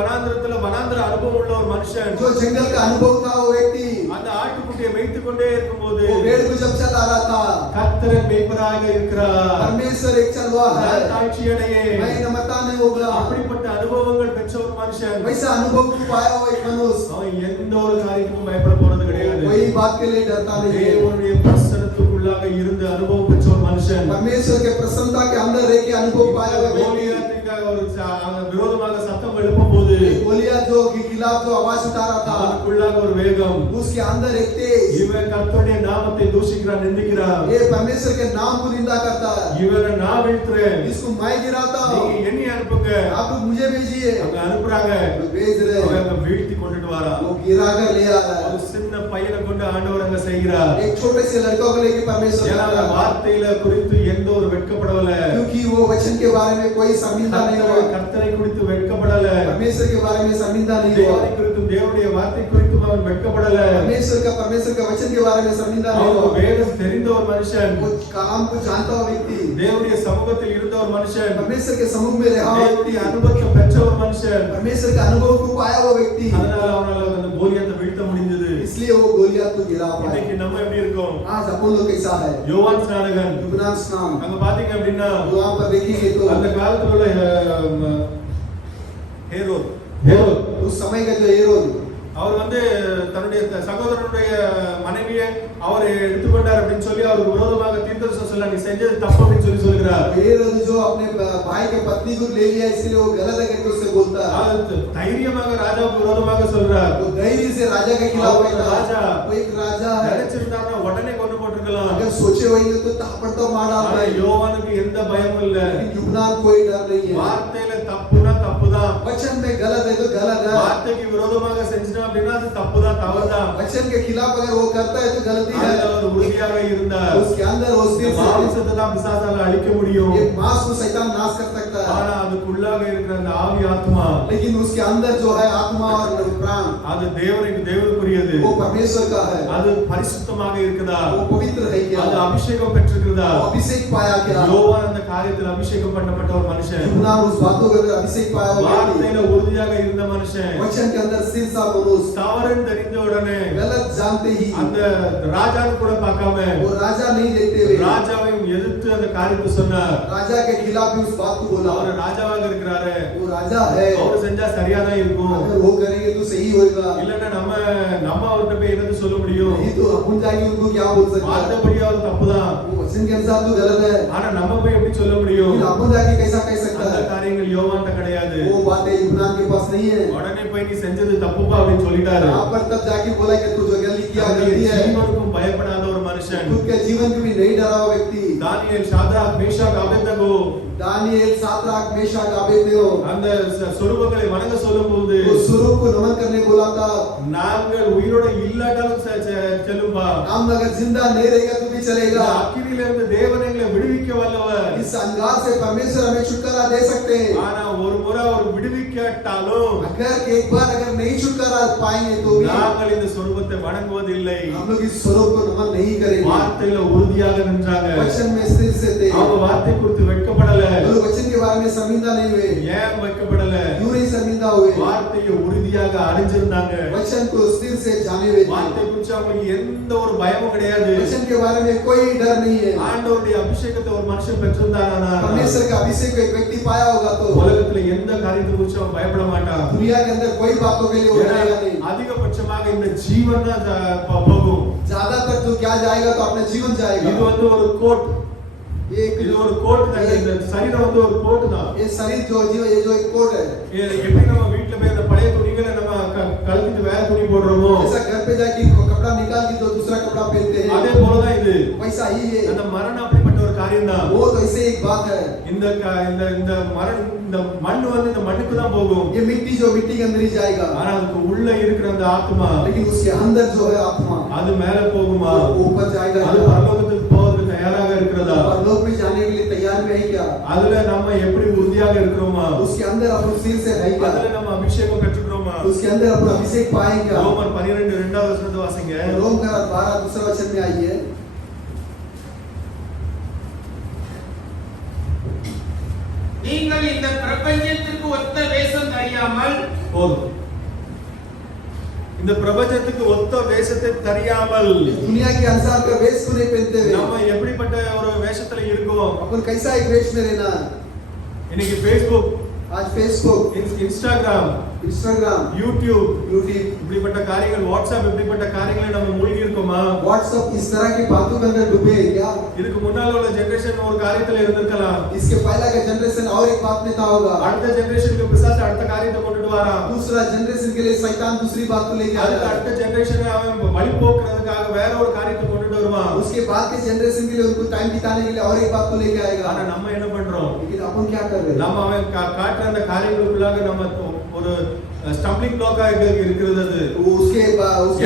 வனாந்தர அனுபவம் உள்ள ஒரு மனுஷன், जो जंगल का अनुभव था वो व्यक्ति, அந்த ஆட்டுக்குட்டியை மேய்த்துக் கொண்டே இருக்கும்போது वो भेड़ को जब चला रहा था, கர்த்தர் மேய்ப்பராக இருக்கிறார். परमेश्वर एक चलवा है, தாழ்ச்சியடையே मैं नमता नहीं होगा। அப்படிப்பட்ட அனுபவங்கள் பெற்ற ஒரு மனுஷன் वैसा अनुभव को पाया हुआ एक मनुष्य அவன் எந்த ஒரு காரியத்துக்கும் பயப்பட போறது கிடையாது. कोई बात के लिए डरता नहीं है। தேவனுடைய பிரசன்னத்துக்குள்ளாக இருந்த அனுபவம் பெற்ற ஒரு மனுஷன், परमेश्वर के प्रसन्नता के अंदर रह के अनुभव पाया हुआ व्यक्ति, கோலியாத்துக்காக ஒரு விரோதமாக சத்தம் எழுப்பும்போது गोलियत जो के खिलाफ जो आवाज उठा रहा था, அவனுக்குள்ளாக ஒரு வேகம், उसके अंदर एक तेज, இவன் கர்த்தருடைய நாமத்தை தூஷிக்கிறான், நிந்திக்கிறான், ये परमेश्वर के नाम को निंदा करता है, இவனை நான் வீழ்த்துறேன், इसको मैं गिराता நீங்க हूँ, என்னை அனுப்புங்க. आप लोग मुझे भेजिए। அவங்க அனுப்புறாங்க, वो भेज रहे அவன் हैं, அங்க வீழ்த்தி கொண்டுட்டு வரான். वो गिरा कर ले आ रहा ஒரு है। சின்ன பையனை கொண்டு ஆண்டவர் அங்க செய்கிறார். एक छोटे से लड़का को लेके परमेश्वर ஏன்னா जा रहा है, வார்த்தையில குறித்து எந்த ஒரு வெட்கப்படல, क्योंकि वो वचन के बारे में कोई शर्मिंदा नहीं हुआ, கர்த்தரை குறித்து வெட்கப்படல, परमेश्वर के बारे में शर्मिंदा नहीं हुआ, தேவனை குறித்தும் தேவனுடைய வார்த்தை குறித்தும் அவன் வெட்கப்படல. परमेश्वर का वचन के बारे में शर्मिंदा नहीं அவன் हुआ। வேதம் தெரிந்த ஒரு மனுஷன், वो काम को जानता हुआ व्यक्ति, தேவனுடைய சமூகத்தில் இருந்த ஒரு மனுஷன், परमेश्वर के समूह में रहा हुआ व्यक्ति, தேவனுடைய அனுபவத்தை பெற்ற ஒரு மனுஷன். परमेश्वर के अनुभव को पाया हुआ व्यक्ति, அதனால அவனால அந்த கோலியாத்தை வீழ்த்த முடிஞ்சது. इसलिए वो गोलियत को गिरा पाया। இன்னைக்கு நம்ம எப்படி இருக்கோம்? आज अपन लोग कैसा है? யோவான் ஸ்நானகன் यूहन्ना स्नान, அங்க பாத்தீங்க அப்படின்னா वहाँ पर देखेंगे तो அந்த காலத்துல உள்ள ஹேரோத் उस समय का जो हेरोद, அவர் வந்து தன்னுடைய சகோதரனுடைய மனைவியை அவர் எடுத்துக்கொண்டார் அப்படின்னு சொல்லி அவருக்கு விரோதமாக தீர்க்கதரிசனம் சொல்ல, நீ செஞ்சது தப்பு அப்படின்னு சொல்லி சொல்கிறார். हेरोद जो अपने भाई के पत्नी को ले लिया इसलिए वो गलत है करके उससे बोलता है। அவர் தைரியமாக ராஜாவுக்கு விரோதமாக சொல்றார். वो धैर्य से राजा के खिलाफ वो बोलता है। राजा, वो एक राजा है, நினைச்சிருந்தாருன்னா உடனே கொண்டு போட்டிருக்கலாம். अगर सोचे होंगे तो ताबड़तोड़ मार डालता ஆனா है, யோவானுக்கு எந்த பயமும் இல்ல. लेकिन यूहन्ना को कोई डर नहीं है। வார்த்தையில தப்புனா தப்புதான், वचन में गलत है तो गलत है, வார்த்தைக்கு விரோதமாக செஞ்சிட்டோம் அப்படின்னா அது தப்புதான், தவறுதான். वचन के खिलाफ अगर वो करता है तो गलती है। அதுல அவர் உறுதியாக இருந்தார். उसके अंदर वो स्थिर से மாம்சத்தை தான் பிசாசால அழிக்க முடியும், ये मांस को शैतान नाश कर सकता है, ஆனா அதுக்குள்ளாக இருக்கிற அந்த ஆவி ஆத்மா लेकिन उसके अंदर जो है आत्मा और प्राण அது தேவனுக்குரியது, वो परमेश्वर का है, அது பரிசுத்தமாக இருக்குதா, वो पवित्र है क्या? क्या அது அபிஷேகம் பெற்றிருக்கிறதா वो अभिषेक पाया क्या யோவான் அந்த காரியத்தில் अभिषेகம் பண்ணப்பட்ட ஒரு மனுஷன் यूहन्ना उस बातों के अंदर अभिषेक पाया हुआ व्यक्ति வார்த்தையில உறுதியாக இருந்த மனுஷன் वचन के अंदर स्थिर सा मनुष्य தவறுன்னு தெரிஞ்ச உடனே गलत जानते ही அந்த ராஜாவை கூட பார்க்காம वो राजा नहीं देखते हुए ராஜாவையும் எதிர்த்து அந்த காரியத்தை சொன்னார் राजा के खिलाफ भी उस बात को बोला அவர் ராஜாவாக இருக்கிறாரு वो राजा है அவர் செஞ்சா சரியா தான் இருக்கும் अगर वो करेंगे तो सही होगा இல்லன்னா நம்ம அவர்கிட்ட போய் என்னது சொல்ல முடியும் नहीं तो अपन जाके उनको क्या बोल सकते हैं வார்த்தைப்படி அவர் தப்புதான் वो वचन के अनुसार तो गलत है ஆனா நம்ம போய் எப்படி சொல்ல முடியும் फिर अपन जाके कैसा कह सकता அந்த है காரியங்கள் யோவான்ட்ட கிடையாது वो बातें यूहन्ना के पास नहीं है உடனே போய் நீ செஞ்சது தப்புப்பா அப்படின்னு சொல்லிட்டாரு यहाँ पर तब जाके बोला कि तू जो गलती किया தன்னுடைய गलती है ஜீவனுக்கும் பயப்படாத ஒரு மனுஷன் खुद के जीवन को भी नहीं डरा हुआ व्यक्ति தானியேல் Shadrach Meshach Abednego Daniel साद्राक Meshach Abednego அந்த சொரூபங்களை வணங்க சொல்லும்போது वो स्वरूप को नमन करने बोला था நாங்கள் உயிரோட இல்லாட்டாலும் செல்லும்பா हम अगर जिंदा नहीं रहेगा तो भी चलेगा அக்கினியில இருந்து தேவன் எங்களை விடுவிக்க வல்லவர் इस अंगार से परमेश्वर हमें छुटकारा दे सकते हैं ஆனா ஒரு முறை அவர் விடுவிக்காட்டாலும் अगर एक बार अगर नहीं छुटकारा पाएंगे तो भी நாங்கள் இந்த சொரூபத்தை வணங்குவதில்லை हम लोग इस स्वरूप को नमन नहीं करेंगे வார்த்தையில உறுதியாக நின்றாங்க वचन में स्थिर से थे அவங்க வார்த்தை குறித்து வெட்கப்படல वो लोग वचन के बारे में शर्मिंदा नहीं हुए ஏன் வெட்கப்படல क्यों नहीं शर्मिंदा हुए வார்த்தையை உறுதியாக அறிஞ்சிருந்தாங்க वचन को स्थिर से जाने हुए थे வார்த்தை குறித்து அவங்களுக்கு எந்த ஒரு பயமும் கிடையாது वचन के बारे में कोई डर नहीं है ஆண்டவருடைய அபிஷேகத்தை ஒரு மனுஷன் பெற்றிருந்தானா परमेश्वर का अभिषेक को एक व्यक्ति पाया होगा तो உலகத்துல எந்த காரியத்தை குறித்து அவன் பயப்பட மாட்டான் दुनिया के अंदर कोई बातों के लिए वो ஏன்னா डरेगा नहीं அதிகபட்சமாக இந்த ஜீவன் தான் போகும் ज्यादातर तो क्या जाएगा तो अपना जीवन இது जाएगा வந்து ஒரு கோட் ये இது ஒரு கோட் தான் இந்த சரீரம் வந்து ஒரு கோட் தான் ये शरीर जो जीव ये जो एक कोट है எப்படி நம்ம வீட்ல போய் அந்த பழைய துணிகளை நம்ம கழட்டிட்டு வேற துணி போடுறோமோ जैसा घर पे जाके कपड़ा निकाल के तो दूसरा कपड़ा पहनते அதே हैं போல தான் இது वैसा ही है அந்த மரணம் அப்படிப்பட்ட ஒரு காரியம் தான் वो तो ऐसे एक बात है இந்த இந்த இந்த மரணம் இந்த மண்ணு வந்து இந்த மண்ணுக்கு தான் போகும் ये मिट्टी जो मिट्टी के अंदर ही जाएगा ஆனா அதுக்கு உள்ள இருக்கிற அந்த ஆத்மா लेकिन उसके अंदर जो है आत्मा அது மேல போகுமா वो ऊपर जाएगा அது பரலோகத்துக்கு போவதற்கு தயாராக இருக்கிறதா और लोग भी जाने के लिए तैयार में है क्या அதுல நம்ம எப்படி உறுதியாக இருக்கிறோமா उसके अंदर अपन सिर से है क्या அதுல நம்ம அபிஷேகம் பெற்றுக்கிறோமா उसके अंदर अपन अभिषेक पाए क्या ரோமர் 12 இரண்டாவது வசனத்தை வாசிங்க रोम का 12 दूसरा वचन में आइए நீங்கள் இந்த பிரபஞ்சத்துக்கு ஒத்த வேஷம் அறியாமல் போதும் இந்த பிரபஞ்சத்துக்கு ஒத்த வேஷத்தை தெரியாமல் दुनिया के अनुसार का वेश को नहीं पहनते हुए நம்ம எப்படிப்பட்ட ஒரு வேஷத்துல இருக்கோம் अपन कैसा एक वेश में रहना இன்னைக்கு Facebook आज Facebook Instagram Instagram YouTube YouTube இப்படிப்பட்ட காரியங்கள் வாட்ஸ்அப் இப்படிப்பட்ட காரியங்களை நம்ம மூழ்கி இருக்கோமா व्हाट्सएप इस तरह की बातों के अंदर डूबे हैं क्या இதுக்கு முன்னால உள்ள ஜெனரேஷன் ஒரு காரியத்துல இருந்திருக்கலாம் इसके पहला का जनरेशन और एक बात में था होगा அடுத்த ஜெனரேஷனுக்கு பிசாசு அடுத்த காரியத்தை கொண்டுட்டு வரான் दूसरा जनरेशन के लिए शैतान दूसरी बात को लेके அதுக்கு आया அடுத்த ஜெனரேஷனை அவன் வழி போக்குறதுக்காக வேற ஒரு காரியத்தை கொண்டுட்டு வருவான் उसके बाद के जनरेशन के लिए उनको टाइम बिताने के लिए और एक बात को लेके ஆனா आएगा நம்ம என்ன பண்றோம் लेकिन अपन क्या कर रहे हैं நம்ம அவன் காட்டுற அந்த காரியங்களுக்குள்ளாக நம்ம ஒரு ஸ்டம்பிளிங் பிளாக்கா இருக்கிறது அது वो उसके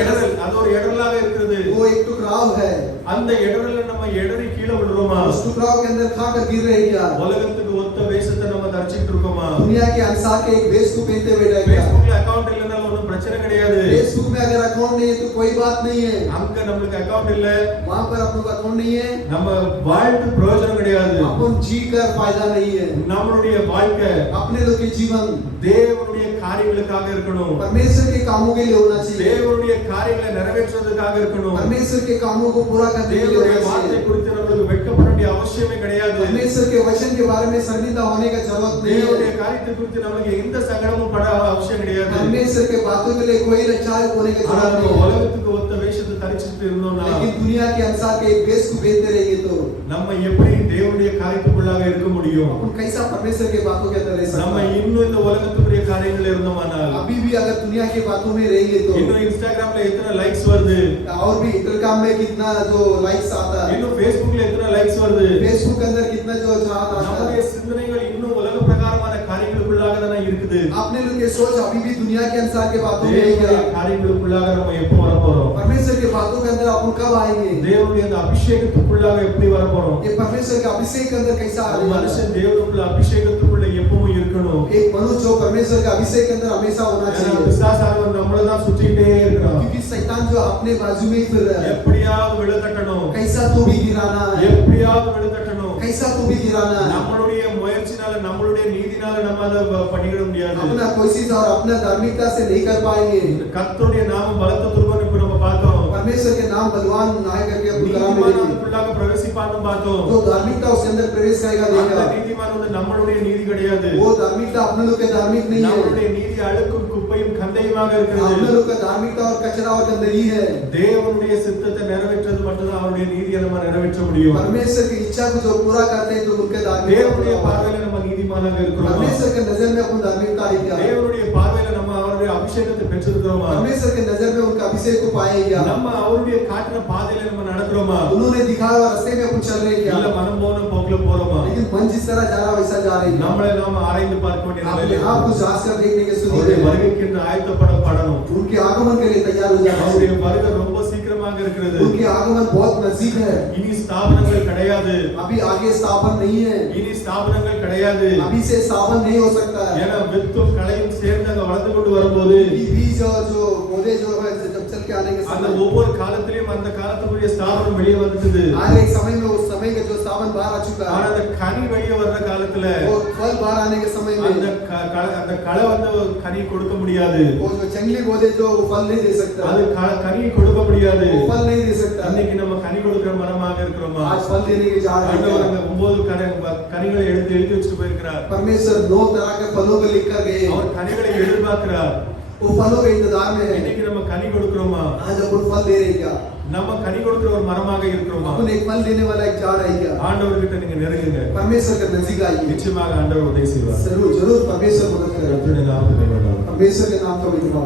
இடரல் அது ஒரு இடரலாக இருக்கிறது वो एक टुकड़ाव है அந்த இடரல்ல நம்ம இடறி கீழே விழுறோமா उस टुकड़ाव के अंदर खाकर गिर रहे हैं क्या உலகத்துக்கு ஒத்த வேஷத்தை நம்ம தரிச்சிட்டு இருக்கோமா दुनिया के अनुसार के एक वेश को पहनते हुए रह गया Facebookல அக்கவுண்ட் இல்லனால ஒண்ணும் பிரச்சனை கிடையாது फेसबुक में अगर अकाउंट नहीं है तो कोई बात नहीं है அங்க நம்மளுக்கு அக்கவுண்ட் இல்ல वहां पर अपने अकाउंट नहीं है நம்ம வாழ்ந்து பிரயோஜனம் கிடையாது अपन जी कर फायदा नहीं है நம்மளுடைய வாழ்க்கை अपने लोग के जीवन தேவனுடைய காரியங்களுக்காக இருக்கணும் परमेश्वर के कामों के लिए होना चाहिए தேவனுடைய காரியங்களை நிறைவேற்றுவதற்காக இருக்கணும் परमेश्वर के कामों को पूरा करने के लिए தேவனுடைய होना வார்த்தை चाहिए குறித்து நம்மளுக்கு வெட்கப்பட வேண்டிய அவசியமே கிடையாது परमेश्वर के वचन के बारे में शर्मिंदा होने का जरूरत नहीं தேவனுடைய है காரியத்தை குறித்து நமக்கு எந்த சங்கடமும் பட அவசியம் கிடையாது परमेश्वर के बातों के लिए कोई लज्जायत होने का ஆனா जरूरत நம்ம नहीं है உலகத்துக்கு ஒத்த வேஷத்தை தரிச்சிட்டு இருந்தோம்னா लेकिन दुनिया के अनुसार के एक वेश को पहनते रहेंगे तो நம்ம எப்படி தேவனுடைய காரியத்துக்குள்ளாக இருக்க முடியும் अपन कैसा परमेश्वर के बातों के अंदर रह நம்ம सकते हैं இன்னும் இந்த உலகத்துக்குரிய காரியங்கள் இருந்தோமானால் अभी भी अगर दुनिया की बातों में रहेंगे तो இன்னும் இன்ஸ்டாகிராம்ல எத்தனை லைக்ஸ் வருது और भी इंस्टाग्राम में कितना जो लाइक्स आता है இன்னும் Facebookல எத்தனை லைக்ஸ் வருது फेसबुक के अंदर कितना जो चाहत आता நம்முடைய है சிந்தனைகள் இன்னும் உலக பிரகாரமான காரியங்களுக்குள்ளாக தான இருக்குது இருக்குது आपने लोग के सोच अभी भी दुनिया के अनुसार के बातों में है தேவனுடைய क्या? காரியங்களுக்குள்ளாக நம்ம எப்போ வரப்போறோம் परमेश्वर के बातों के अंदर अपन कब आएंगे? தேவனுடைய அந்த அபிஷேகத்துக்குள்ளாக எப்படி வரப்போறோம் ये परमेश्वर के अभिषेक के अंदर कैसा ஒரு आने वाला है? மனுஷன் தேவனுக்குள்ள அபிஷேகத்துக்குள்ள எப்பவும் இருக்கணும் एक मनुष्य जो परमेश्वर के अभिषेक के अंदर हमेशा होना ஏன்னா चाहिए, பிசாசானவன் நம்மள தான் சுத்திட்டே இருக்கிறான் क्योंकि शैतान जो अपने बाजू में ही फिर रहा है, எப்படியாவது விழுதட்டணும் कैसा तो भी गिराना है, எப்படியாவது விழுதட்டணும் कैसा तो भी गिराना है। நம்மளுடைய முயற்சினால நம்மளுடைய நீதினால நம்ம அதை பண்ணிட முடியாது अपना कोशिश और अपना धार्मिकता से नहीं कर पाएंगे। கர்த்தருடைய நாமம் பலத்த துருவம் இப்ப நம்ம பார்த்தோம் परमेश्वर के नाम बलवान नाय करके अपन कलाम में நீதிமான் देखें। அதுக்குள்ளாக பிரவேசிப்பான்னு பார்த்தோம் जो धार्मिकता उसके अंदर प्रवेश करेगा அந்த देगा, நீதிமான் வந்து நம்மளுடைய நீதி கிடையாது वो धार्मिकता अपने लोग के धार्मिक नहीं है, நம்மளுடைய நீதி அழுக்கும் குப்பையும் கந்தையுமாக अपने இருக்கிறது लोग का धार्मिकता और कचरा और गंदगी है। தேவனுடைய சித்தத்தை நிறைவேற்றது மட்டும்தான் அவருடைய நீதியை நம்ம நிறைவேற்ற முடியும் परमेश्वर की इच्छा को जो पूरा करते हैं तो उनके தேவனுடைய धार्मिक, பார்வையில நம்ம நீதிமானாக இருக்கிறோம் परमेश्वर के नजर में अपन धार्मिकता है क्या? தேவனுடைய பார்வையில நம்ம அவருடைய அபிஷேகத்தை பெற்றிருக்கிறோமா परमेश्वर के नजर में उनका अभिषेक को पाए क्या? நம்ம அவருடைய காட்டின பாதையில நம்ம நடக்கிறோமா उन्होंने दिखाया हुआ रास्ते में अपन चल रहे क्या? இல்ல மனம் போன போக்குல போறோமா लेकिन मन जिस तरह जा रहा वैसा जा रहे क्या? நம்மளை நாம ஆராய்ந்து பார்க்க வேண்டிய अपने நிலையில आप को जांच कर देखने के அவருடைய सुनिए, வருகைக்கு என்று ஆயத்தப்படணும் उनके आगमन के लिए तैयार हो जाना அவருடைய चाहिए। வருகை ரொம்ப சீக்கிரமாக இருக்கிறது उनके आगमन बहुत नजदीक है, இனி ஸ்தாபனங்கள் கிடையாது अभी आगे स्थापन नहीं है, இனி ஸ்தாபனங்கள் கிடையாது अभी से स्थापन नहीं हो सकता है। ஏன்னா வித்தும் களையும் சேர்ந்து அங்க வளர்ந்து கொண்டு வரும்போது बीज और जो पौधे जो है जब चल के आने के அந்த समय, ஒவ்வொரு காலத்திலயும் அந்த காலத்துக்குரிய ஸ்தாபனம் வெளியே வந்துட்டது हर एक समय में उस समय का जो स्थापन बाहर आ चुका ஆனா है, அந்த கனி வெளியே வர்ற காலத்துல और फल बाहर आने के समय அந்த में அந்த களை வந்து கனி கொடுக்க முடியாது वो जो जंगली पौधे जो फल नहीं दे सकता, அது கனி கொடுக்க முடியாது वो फल नहीं दे सकता। இன்னைக்கு நம்ம கனி கொடுக்கிற மரமாக இருக்கிறோமா आज फल देने के जा रहे ஆண்டவர் हैं। அந்த 9 கனிகளை எடுத்து எழுதி வச்சுட்டு போயிருக்கிறார் परमेश्वर 9 तरह के फलों को लिख कर गए, அவர் கனிகளை எதிர்பார்க்கிறார் वो फलों के इंतजार में है। இன்னைக்கு நம்ம கனி கொடுக்கிறோமா आज अपन फल दे रहे क्या? நம்ம கனி கொடுக்கிற ஒரு மரமாக இருக்கிறோமா अपन एक फल देने वाला एक झाड़ है क्या? ஆண்டவர் கிட்ட நீங்க நெருங்குங்க परमेश्वर के नजदीक आइए, நிச்சயமாக ஆண்டவர் உதவி செய்வார் जरूर जरूर परमेश्वर मदद करेगा। கர்த்தருடைய நாமத்தை மேம்படுத்துவார் परमेश्वर के नाम का विधवा